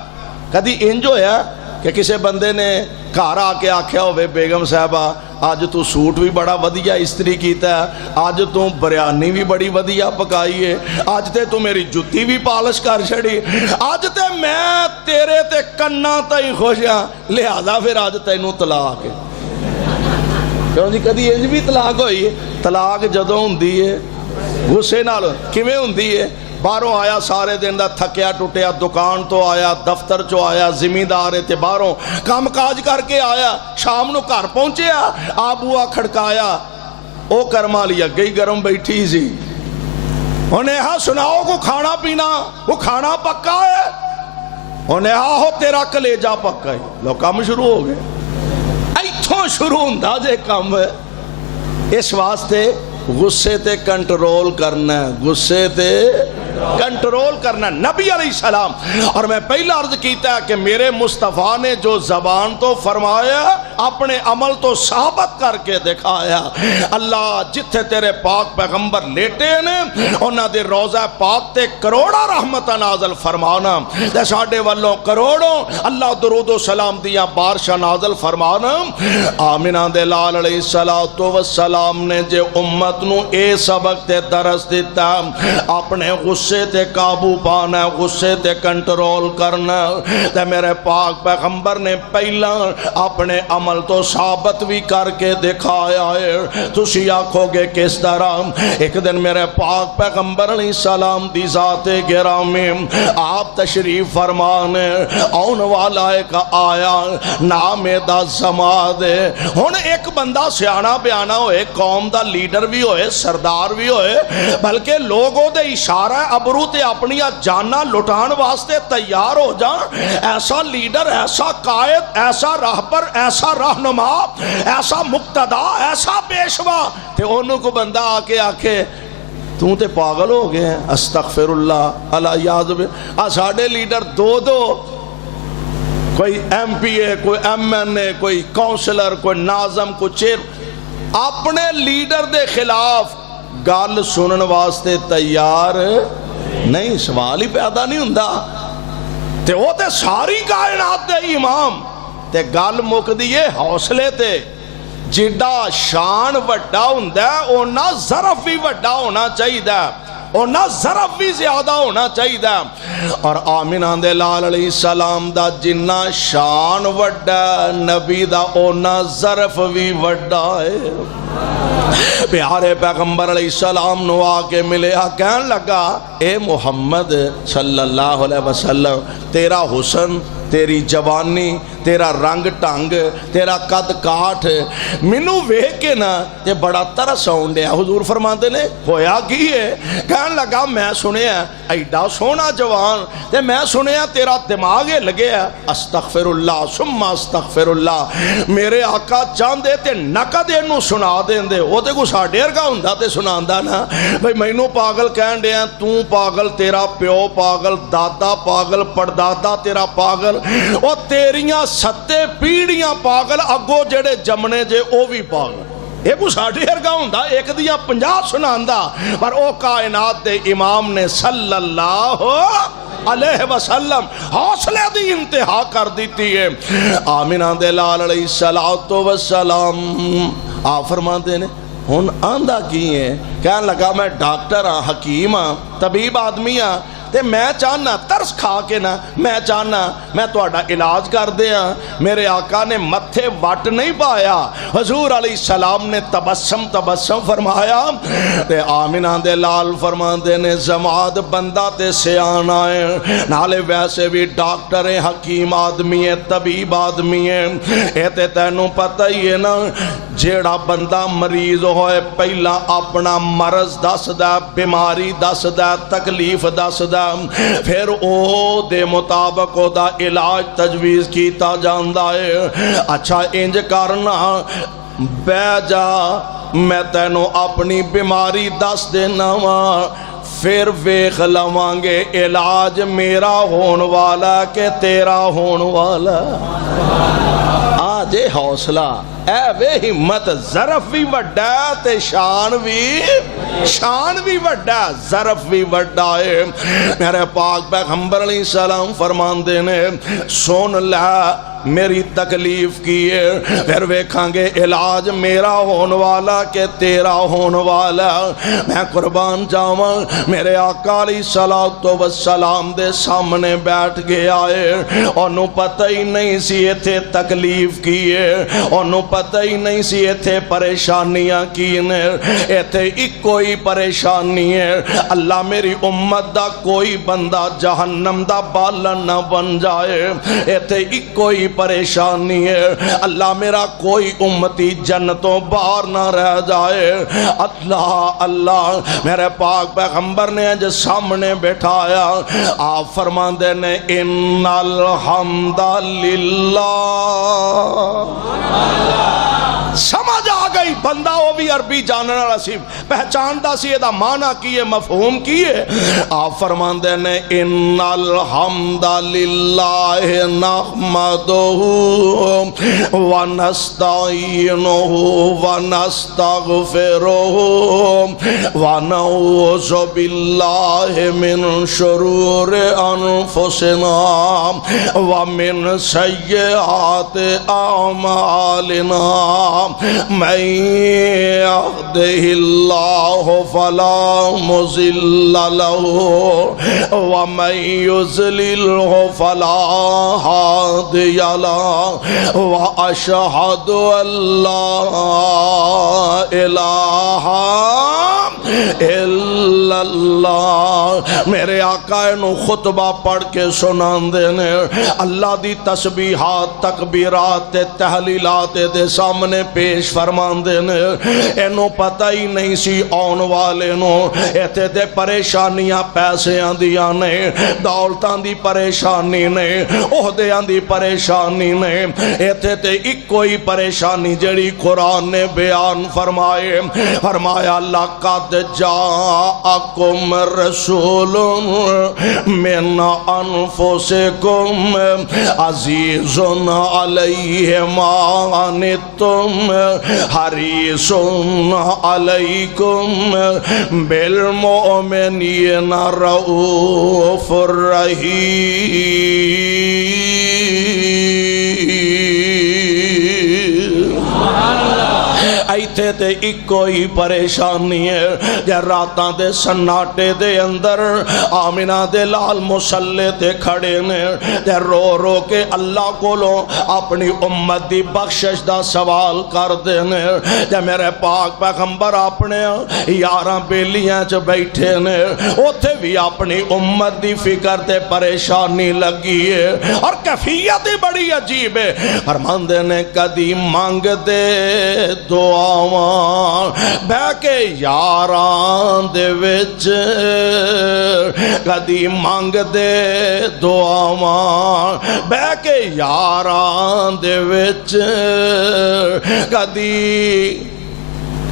کدی انج ہویا کہ کسی بندے نے گھر آ کے آکھیا ہوئے بیگم صاحبہ آج تو سوٹ بھی بڑا ودیا استری کیتا ہے آج تو بریانی بھی بڑی ودیا پکائی ہے آج تے تو میری جتی بھی پالش کر چھڑی آج تے میں تیرے تے کننا تائی خوش ہاں لہذا پھر آج تینوں طلاق ہے. کیوں جی کدی انج بھی طلاق ہوئی ہے. طلاق جدوں ہوندی ہے غصے نال کیویں ہوندی ہے. باہروں آیا سارے دن دا تھکیا ٹوٹیا دکان تو آیا دفتر چو آیا زمیندار تے باہروں کام کاج کر کے آیا شام نو گھر پہنچیا آبوا کھڑکایا او کرما لیا گئی گرم بیٹھی سی. انہیں ہاں سناؤ کو کھانا پینا وہ کھانا پکا ہے. انہیں ہاں ہو تیرا کلیجہ پکا ہے. لو کام شروع ہو گئے ایتھوں شروع ہوندا جے کام ہے. اس واسطے غصے تے کنٹرول کرنا ہے. غصے تے کنٹرول کرنا نبی علیہ السلام. اور میں پہلا عرض کیتا ہے کہ میرے مصطفیٰ نے جو زبان تو فرمایا اپنے عمل تو ثابت کر کے دکھایا. اللہ جتھے تیرے پاک پیغمبر لیٹے نے انہاں دے روضہ پاک تے کروڑا رحمت نازل فرمانا تے ساڈے والوں کروڑوں اللہ درود و سلام دیا بارشاں نازل فرمانا. آمنہ دے لال علیہ السلام نے جے امت نو اے سبق تے درس دیتا اپنے غصے تے قابو پانا غصے تے کنٹرول کرنا تے میرے پاک پیغمبر نے پہلا اپنے عمل تو ثابت بھی کر کے دکھایا ہے. تسی آکھو گے کس طرح؟ ایک دن میرے پاک پیغمبر علیہ السلام دی ذات گرامی آپ تشریف فرمانے آن والا ایک آیا نام دا زماد ہن ایک بندہ سیانا بیانا ہوئے قوم دا لیڈر بھی ہوئے سردار بھی ہوئے بلکہ لوگوں دے اشارہ ابرو تے اپنی جانا لٹان واسطے تیار ہو جان. ایسا لیڈر ایسا قائد ایسا راہبر ایسا رہنما ایسا مقتدا ایسا پیشوا تے انہوں کو بندہ آکے آکھے توں تے پاگل ہو گئے ہیں استغفر اللہ اللہ یاد بے. ساڑھے لیڈر دو کوئی ایم پی اے کوئی ایم این اے کوئی کونسلر کوئی ناظم کوئی چیر اپنے لیڈر دے خلاف گال سنن واسطے تیار نہیں. سوال ہی پیدا نہیں ہوندا تے وہ تے ساری کائنات دے امام تے گال مک دیئے حوصلے تے جڑا شان وڈا ہوندا ہے اونا ظرف بھی وڈا ہونا چاہیے اونا ظرف بھی زیادہ ہونا چاہیے. اور آمنہ دے لال علیہ السلام دا جنہ شان وڈا نبی دا اونا ظرف بھی وڈا ہے. پیارے پیغمبر علیہ السلام نو آکے ملے کہن لگا اے محمد صلی اللہ علیہ وسلم تیرا حسن تیری جوانی تیرا رنگ ٹانگ تیرا قد کاٹ منو ویکھ کے نا تے بڑا ترس آؤندے. حضور فرماندے نے ہویا کی ہے؟ کہن لگا میں سنیا ایڈا سونا جوان تے میں سنیا تیرا دماغ لگے ہے. استغفر اللہ ثم استغفر اللہ. میرے آقا چاندے تے نقد انو سنا دین دے وہ تے کو ساڈیر کا ہوندا تے سناندا نا بھئی مینوں پاگل کہن دے ہیں تو پاگل تیرا پیو پاگل دادا پاگل پردادا تیرا پاگل او تیریاں ستے پیڑیاں پاگل اگو جڑے جمنے جے او بھی پاگل. ایک ساڑھی ارگا ہوندا ایک دیاں 50 سناندا پر او کائنات دے امام نے صلی اللہ علیہ وسلم حوصلے دی انتہا کر دیتی ہے. آمنہ دے لال علیہ السلام آپ فرماتے ہیں ہن آندہ کی ہے؟ کہنے لگا میں ڈاکٹر ہاں حکیم ہاں طبیب آدمی ہاں تے میں چاہنا ترس کھا کے نا میں چاہنا میں تہاڈا علاج کر دیا. میرے آقا نے متھے وٹ نہیں پایا. حضور علیہ السلام نے تبسم فرمایا تے آمنہ دے لال فرماندے نے زماد بندہ تے سیان آئے نالے ویسے بھی ڈاکٹر ہیں حکیم آدمی ہیں طبیب آدمی ہیں. اے تے تینوں پتہ ہی ہے نا جیڑا بندہ مریض ہوئے پہلا اپنا مرض دس دا بیماری دس دا تکلیف دس دا پھر او دے مطابق او دا علاج تجویز کیتا جاندہ ہے. اچھا انج کرنا بے جا میں تینوں اپنی بیماری دس دینا وا پھر ویکھ لوانگے علاج میرا ہون والا کہ تیرا ہون والا. آجے حوصلہ اے وے ہمت ظرف بھی وڈا تے شان بھی وڈا ظرف بھی وڈا ہے. میرے پاک پیغمبر علیہ السلام فرماندے نے سن لے میری تکلیف کی ہے پھر ویکھاں گے علاج میرا ہون والا کہ تیرا ہون والا. میں قربان جاواں میرے آقا علیہ السلام دے سامنے بیٹھ گیا ہے انہوں پتہ ہی نہیں سی ایتھے تکلیف کی ہے انہوں پتہ ہی نہیں سی ایتھے پریشانیاں کی نے ایتھے ایک کوئی پریشانی ہے اللہ میری امت دا کوئی بندہ جہنم دا بالن نہ بن جائے. ایتھے ایک کوئی پریشانی ہے اللہ میرا کوئی امتی جنتوں باہر نہ رہ جائے. اللہ اللہ میرے پاک پیغمبر نے جو سامنے بٹھایا آپ فرماندے نے ان الحمد للہ. سمجھ آ گئی بندہ وہ بھی عربی جاننے والا سی پہچاندا سی ادا معنی کی ہے مفہوم کی ہے آپ فرماندے نے ان الحمد للہ نحمدہ ونستعینہ ونستغفرہ ونعوذ باللہ من شرور انفسنا ومن سیئات اعمالنا من يهده الله فلا مضل له ومن يضلل فلا هادي له واشهد ان لا اله الا اللہ میرے آقا نو خطبہ پڑھ کے سنان دینے اللہ دی تسبیحات تکبیرات تحلیلات دے سامنے پیش فرمان دینے اینو پتہ ہی نہیں سی آن والے نو ایتے دے پریشانیاں پیسیاں دیاں نے دولتاں دی پریشانی نے عہدیاں دی پریشانی نے ایتے تے ایک کوئی پریشانی جڑی قرآن نے بیان فرمایا لقد جاءکم رسول من انفسکم عزیز علیہ ما عنتم حریص علیکم بالمؤمنین رؤوف الرحیم ایتھے تے ایک کوئی پریشانی ہے جے راتاں دے سناٹے دے اندر آمینہ دے لال مسلے تے کھڑے نے جے رو رو کے اللہ کو لو اپنی امت دی بخشش دا سوال کر دینے جے میرے پاک پیغمبر اپنے یاراں بیلیاں چ بیٹھے نے اوتھے بھی اپنی امت دی فکر تے پریشانی لگی ہے اور کیفیت ہی بڑی عجیب ہے فرماندے نے کدی مانگ دے دعاواں بہ کے یاران دے وچ کدی مانگ دے دعاواں بہ کے یاران دے وچ کدی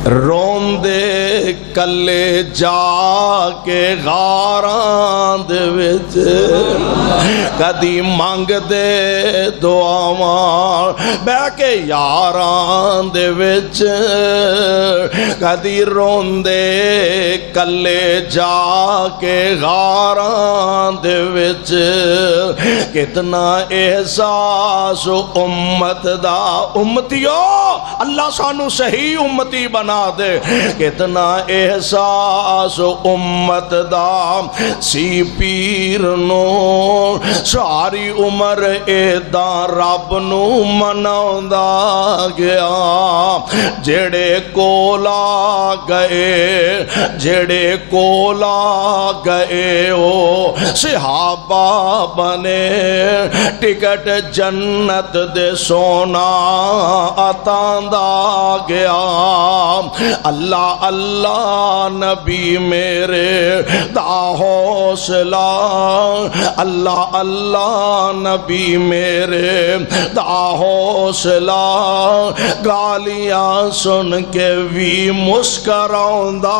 رون دے کلے جا کے غاران دے وچ کدی مانگ دے دعاواں بہ کے یاران دے وچ کدی رون دے کلے جا کے غاران دے وچ کتنا احساس امت دا امتیو اللہ سانو صحیح امتی بنا دے کتنا احساس امت دا سی پیر نو ساری عمر ایداں رب نو مناوندا گیا جڑے کولا گئے او صحابہ بنے ٹکٹ جنت دے سونا عطاندہ گیا اللہ اللہ نبی میرے دا حوصلہ اللہ اللہ نبی میرے دا حوصلہ گالیاں سن کے بھی مسکراؤندا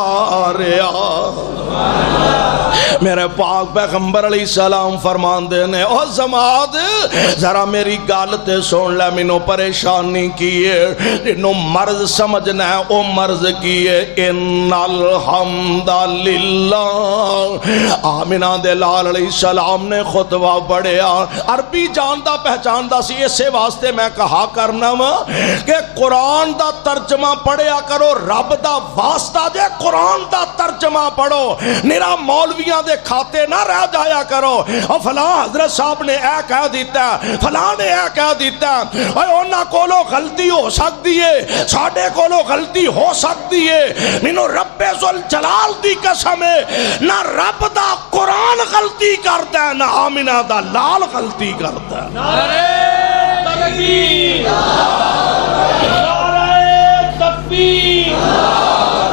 رہا میرے پاک پیغمبر علیہ السلام فرمان دینے او زماد ذرا میری گالتے سن لے منو پریشانی کیے انو مرض سمجھنا ہے او مرض کیے ان الحمدللہ آمینہ دے لال علیہ السلام نے خطبہ پڑھیا عربی جاندہ پہچاندہ سی اسے واسطے میں کہا کرنا کہ قرآن دا ترجمہ پڑھیا کرو رب دا واسطہ جے قرآن دا ترجمہ پڑھو نرا مولویاں دے کھاتے نہ رہ جایا کرو اور فلاں حضرت صاحب نے اے کہہ دیتا ہے فلاں نے اے کہہ دیتا ہے اور انہاں کولو غلطی ہو سکتی ہے ساڑھے کولو غلطی ہو سکتی ہے مینو رب ذوالجلال دی قسم ہے نہ رب دا قرآن غلطی کرتا ہے نہ آمینہ دا لال غلطی کرتا ہے نعرہ تکبیر نعرہ تکبیر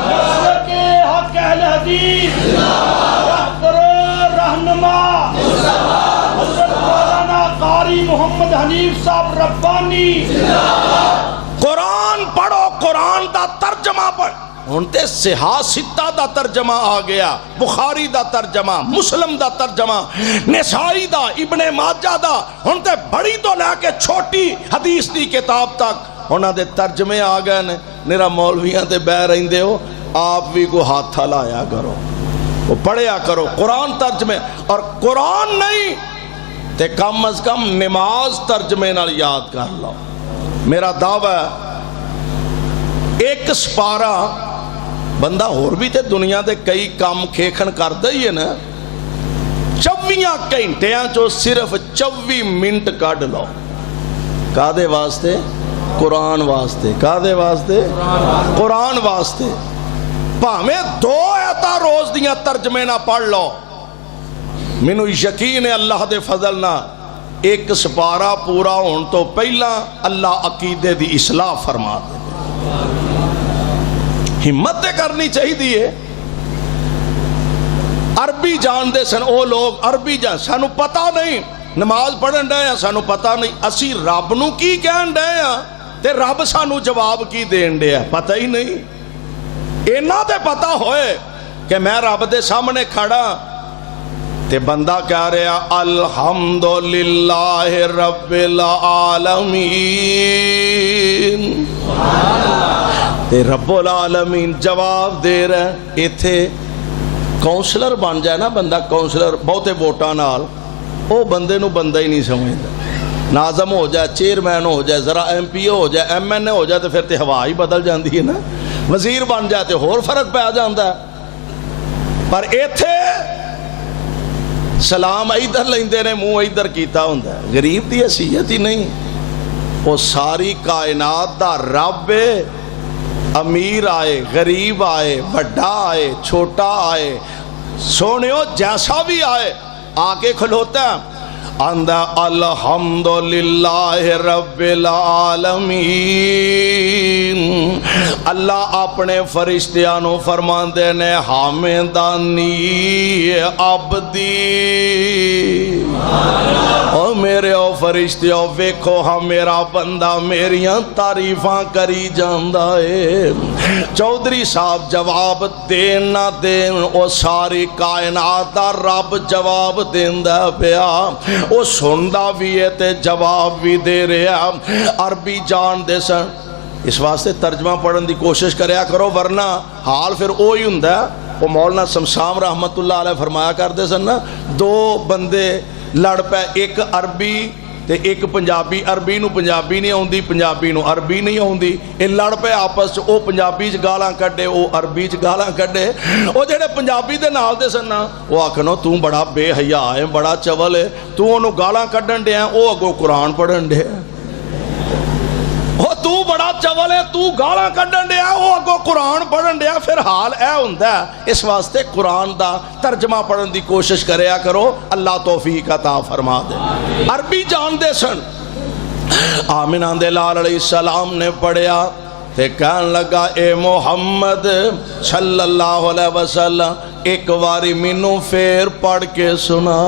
نصر کے حق اہل حدیث رہبر رہنما حضرت مولانا قاری محمد حنیف صاحب ربانی قرآن پڑھو قرآن دا ترجمہ پڑھ ہن تے صحاح ستہ دا ترجمہ آ گیا، بخاری دا ترجمہ، مسلم دا ترجمہ، نسائی دا، ابن ماجہ دا، ہن تے بڑی تو لے کے چھوٹی حدیث دی کتاب تک انہاں دے ترجمے آ گئے نے۔ میرا مولویاں تے بہ رہندے ہو، آپ بھی کو ہاتھ لایا کرو، وہ پڑھیا کرو قرآن ترجمے، اور قرآن نہیں تے کم از کم نماز ترجمے نال یاد کر لو۔ میرا دعویٰ ہے ایک سپارہ بندہ اور بھی تے دنیا دے کئی کام کھیکھن کردا ہی ہے نا، 24 گھنٹیاں چو صرف 24 منٹ کڈ لو، کادے واسطے؟ قرآن واسطے۔ کادے واسطے؟ قرآن واسطے۔ بھاویں 2 آیتاں روز دیاں ترجمے نہ پڑھ لو، مینوں یقین ہے اللہ دے فضل نہ ایک سپارہ پورا ہون تو پہلا اللہ عقیدے دی اصلاح فرما دے۔ ہمت تے کرنی چاہیے۔ عربی جان دے سن او لوگ، عربی جان، سانو پتہ نہیں نماز پڑھن ڈے ہیں، سانو پتہ نہیں اسی رب نو کی کہن ڈے ہیں تے رب سانو جواب کی دین ڈے ہیں، پتہ ہی نہیں۔ اینا تے پتہ ہوئے کہ میں رب دے سامنے کھڑا تے بندہ کہہ رہا الحمدللہ رب العالمین، تے رب العالمین جواب دے رہا ہے۔ ایتھے کونسلر بن جائے نا بندہ، کونسلر بہتے ووٹاں نال، او بندے نو بندہ ہی نہیں سمجھدا۔ ناظم ہو جائے، چیئرمین ہو جائے، ذرا ایم پی او ہو جائے، ایم این اے ہو جائے، تو پھر تے ہوا ہی بدل جاندی ہے نا، وزیر بن جائے تو ہور فرق پہ آ جاندا ہے۔ پر ایتھے سلام ادھر لیندے نے، منہ ادھر کیتا ہوندا ہے۔ غریب دی حیثیت ہی نہیں، وہ ساری کائنات دا رب ہے۔ امیر آئے، غریب آئے، بڑا آئے، چھوٹا آئے، سونیو جیسا بھی آئے، آکے کھلوتا ہے اندہ الحمدللہ رب العالمین۔ اللہ اپنے فرشتیانو فرماندے نے حامدانی عبدی، او میرے او فرشتیو ویکھو ہاں میرا بندہ میریاں تعریفاں کری جاندہ ہے۔ چودھری صاحب جواب دین نہ دین، او ساری کائنات دا رب جواب دیندہ پیا، او سندا بھی ہے تے جواب بھی دے رہا۔ عربی جان دے سن، اس واسطے ترجمہ پڑھن دی کوشش کریا کرو، ورنہ حال پھر اوہی ہوندا ہے۔ وہ مولانا شمشام رحمت اللہ علیہ فرمایا کرتے سن نا، 2 بندے لڑ پے، ایک عربی تے ایک پنجابی، عربی نو پنجابی نہیں آوندی، پنجابی نو عربی نہیں آوندی، اے لڑ پے آپس، او پنجابی چ گالاں کڈے، او عربی چ گالاں کڈے۔ او جڑے پنجابی دے نال دے سن نا، او آکھنو تو بڑا بے حیا ہے، بڑا چول ہے، تو اونوں گالاں کڈن ڈیا، او اگوں قرآن پڑھن ڈیا۔ تو بڑا چول ہے، تو گالاں کڈن ڈیا، او اگوں قرآن پڑھن ڈیا، پھر حال اے ہوندا ہے۔ اس واسطے قرآن دا ترجمہ پڑھن دی کوشش کریا کرو، اللہ توفیق عطا فرما دے۔ عربی جان دے سن، آمنہ دے لال علیہ السلام نے پڑھیا تے کہن لگا اے محمد صلی اللہ علیہ وسلم ایک واری مینوں پھر پڑھ کے سنا۔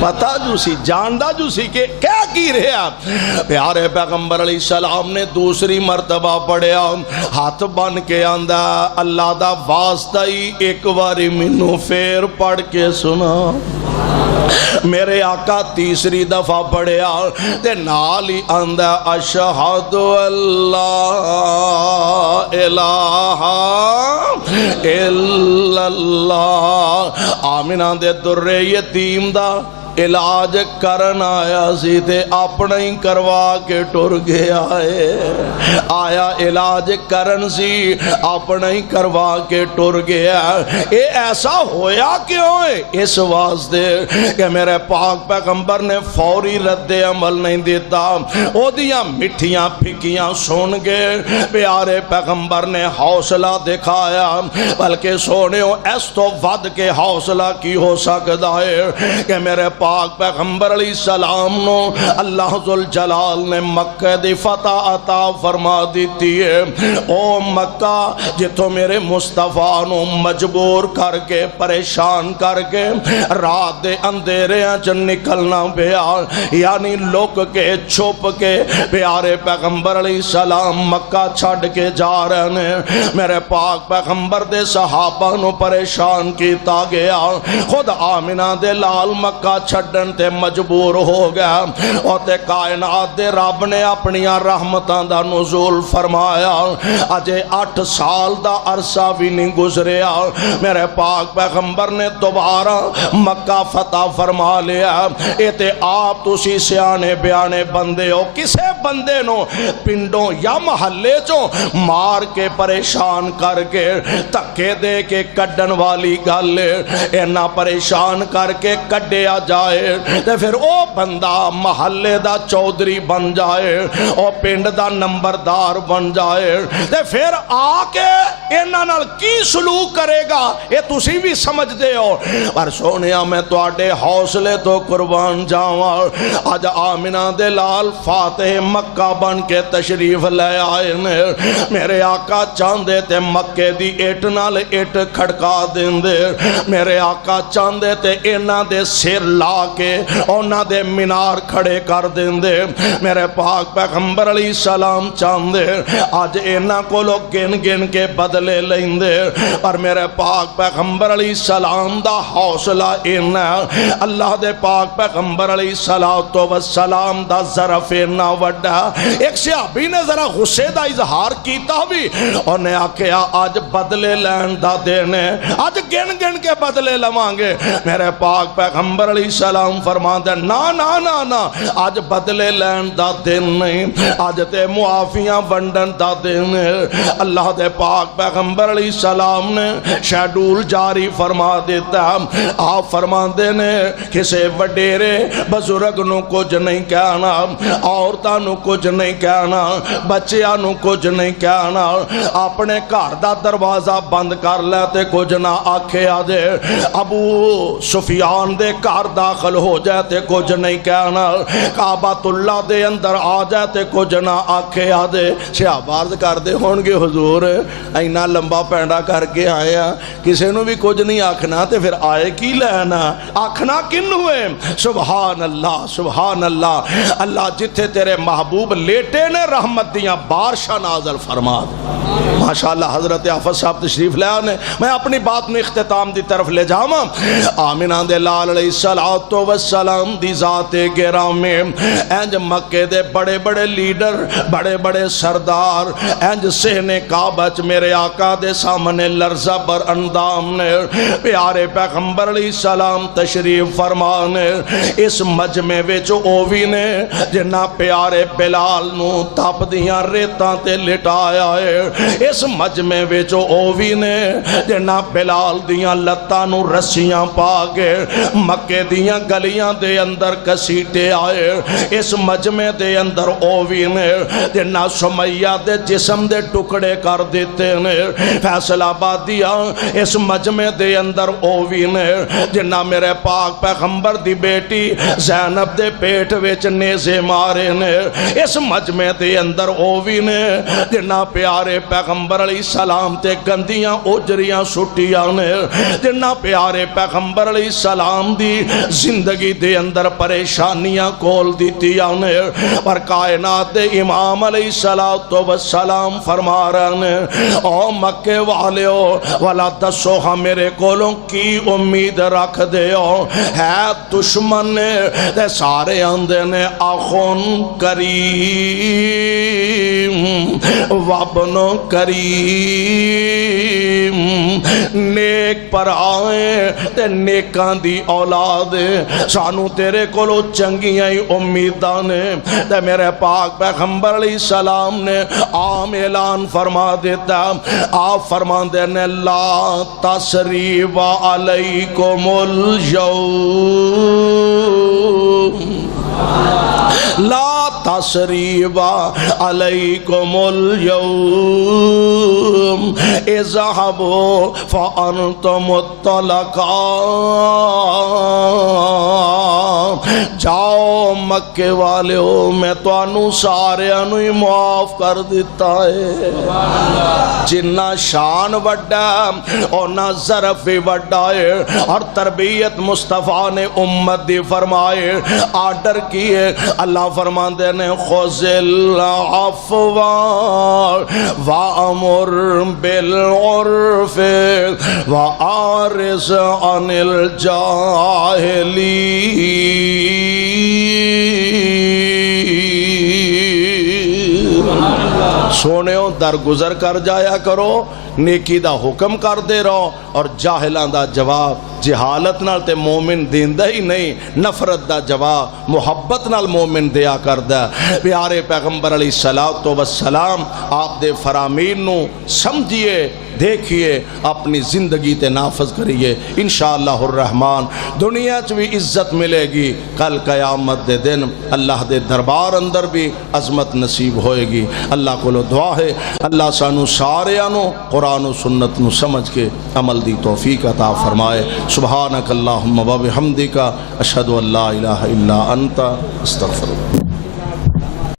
پتہ جو سی، جاندہ جو سی کہ کیا کی رہا۔ پیارے پیغمبر علیہ السلام نے دوسری مرتبہ پڑھیا، ہاتھ بن کے آندہ اللہ دا واسطہ ہی ایک واری مینوں پھر پڑھ کے سنا۔ میرے آقا تیسری دفعہ پڑھیا تے نال ہی آندہ اشہد اللہ الہ الا اللہ۔ آمنہ دے در یتیم دا علاج کرن آیا سی تے اپنا ہی کروا کے ٹر گیا ہے۔ آیا علاج کرن سی اپنا ہی کروا کے ٹر گیا۔ اے ایسا ہویا کیوں ہے؟ اس واسطے کہ میرے پاک پیغمبر نے فوری رد عمل نہیں دیتا، او دیاں مٹھیاں پھکیاں سن گئے۔ پیارے پیغمبر نے حوصلہ دکھایا، بلکہ سونےو اس تو ود کے حوصلہ کی ہو سکتا ہے کہ میرے پاک پیغمبر علیہ السلام نو اللہ ذل جلال نے مکہ دی فتح عطا فرما دیتی ہے۔ او مکہ جتوں میرے مصطفیٰ نو مجبور کر کے پریشان کر کے رات دے اندھیرے چ نکلنا پیا، یعنی لک کے چھپ کے پیارے پیغمبر علیہ السلام مکہ چھڑ کے جا رہے ہیں۔ میرے پاک پیغمبر دے صحابہ نو پریشان کیتا گیا، خود آمنہ دے لال مکہ چھڑن تے مجبور ہو گیا، اور تے کائنات دے رب نے اپنی رحمتاں دا نزول فرمایا۔ اجے 8 سال دا عرصہ بھی نہیں گزریا، میرے پاک پیغمبر نے دوبارہ مکہ فتح فرما لیا۔ اے تے آپ تسی سیانے بیانے بندے ہو، کسے بندے نو پنڈوں یا محلے چوں مار کے پریشان کر کے تکے دے کے کڈن والی گل اینا پریشان کر کے کڈیا جائے تے پھر او بندہ محلے دا چودھری بن جائے، او پنڈ دا نمبردار بن جائے تے پھر آ کے اینا نال کی سلوک کرے گا، اے تسی بھی سمجھ دے ہو۔ پر سونیا میں تواڈے حوصلے تو قربان جاواں، اج آمنہ دے لال فاتح مکہ بن کے تشریف لے آئے نے۔ میرے آقا چاندے تے مکے دی اٹ نال اٹ کھڑکا دیندے، میرے آقا چاندے تے اینا دے سر لا کے اونا دے مینار کھڑے کر دیندے۔ میرے پاک پیغمبر علیہ السلام چاندے آج اینا کو لوگ گن گن کے بدلے لیندے، پر میرے پاک پیغمبر علیہ السلام دا حوصلہ اینا، اللہ دے پاک پیغمبر علیہ السلام دا ظرف اینا وڈا۔ ایک صحابی نے ذرا غصے دا اظہار کیتا بھی، انہیں آکھیا آج بدلے لین دا دینے، آج گن گن کے بدلے لوانگے۔ میرے پاک پیغمبر علیہ السلام فرما دے نا نا نا نا، آج بدلے لین دا دن نہیں، آج تے معافیاں ونڈن دا دن ہے۔ اللہ دے پاک پیغمبر علیہ السلام نے شیڈول جاری فرما دیتا، آپ فرما دینے کسے وڈیرے بزرگ نو کچھ نہیں کہنا، عورتاں نو کچھ نہیں کہنا، بچیاں نو کچھ نہیں کہنا، اپنے گھر دا دروازہ بند کر لے تے کچھ نہ آکھے آدے، ابو سفیان دے گھر داخل ہو جائے تے کچھ نہیں کہنا، کعبۃ اللہ دے اندر آ جائے تے کچھ نہ آکھے آدے۔ صحابہ عرض کر دے ہونگے حضور اینا لمبا پینڈا کر کے آیا، کسے نو بھی کچھ نہیں آکھنا تے پھر آئے کی لینا، آکھنا کن ہوئے؟ سبحان اللہ سبحان اللہ، اللہ جتھے تیرے محبوب لیٹے نے رحمت دیاں بارشاں نازل فرما دے۔ ماشاءاللہ حضرت حافظ صاحب تشریف لے آنے، میں اپنی بات میں اختتام دی طرف لے جاواں۔ آمنہ دے لال علیہ السلام دی ذات گرامی، انج مکے دے بڑے بڑے لیڈر، بڑے بڑے سردار انج سہنے کعبہ میرے آقا دے سامنے لرزہ بر اندام نے، پیارے پیغمبر علیہ السلام تشریف فرمانے۔ اس مجمع وچ اووی نے جنہ پیارے بلال نو تپ دیاں ریتاں تے لٹایا ہے، اس مجمع وچ اووی نے جنہ بلال دیاں لتاں نو رسیاں پا کے مکے دیاں گلیاں دے اندر کسیٹے آئے، اس مجمع دے اندر اووی نے جنہ سمیہ دے جسم دے ٹکڑے کر دیتے نے، فیصل آبادیاں اس مجمع دے اندر اووی نے جنہ میرے پاک پیغمبر دی بیٹی زینب دے پیٹ وچ نیزے مارے نے، اس مجمع دے اندر اووی نے جنہ پیارے پیغمبر علیہ السلام تے گندیاں اجریاں سٹیاں نے، جنہ پیارے پیغمبر علیہ السلام دی زندگی دے اندر پریشانیاں کول دیتیاں نے، پر کائنات دے امام علیہ السلام فرما رہے ہیں او مکے والیو والا دسو ہاں میرے کولوں کی امید رکھ دے ہو، ہے دشمن تے سارے اندے نے آخون کریم وابن کریم، نیک پر آئیں تے نیکاں دی اولاد، سانو تیرے کولو چنگیاں ہی امیداں نے، تے میرے پاک پیغمبر علیہ السلام نے عام اعلان فرما دیتا، آپ فرما دینے لا تسریب علیکم اليوم، لا تسریب علیکم اليوم، اذهبوا فانتم الطلقاء، جاؤ مکے والے ہو میں تانوں ساریاں نوں ہی معاف کر دیتا ہے جنہ شان وڈا اور نہ ظرف وڈا ہے اور تربیت مصطفیٰ نے امت دی فرمائے آرڈر کیے اللہ فرماندے نے خذ العفو وامر بالعرف وأعرض عن الجاہلین سونےوں درگزر کر جایا کرو نیکی دا حکم کر دے رہو اور جاہلاں دا جواب جہالت نال تے مومن دیندہ ہی نہیں نفرت دا جواب محبت نال مومن دیا کردہ پیارے پیغمبر علیہ السلام آپ دے فرامین نو سمجھئے دیکھئے اپنی زندگی تے نافذ کریے انشاءاللہ الرحمن دنیا چ بھی عزت ملے گی کل قیامت دے دن اللہ دے دربار اندر بھی عظمت نصیب ہوئے گی اللہ کو لو دعا ہے اللہ سانو ساریانو قرآن و سنت نو سمجھ کے عمل دی توفیق عطا فرمائے سبحانک اللہم و بحمدک اشہدو ان لا الہ الا انت استغفرک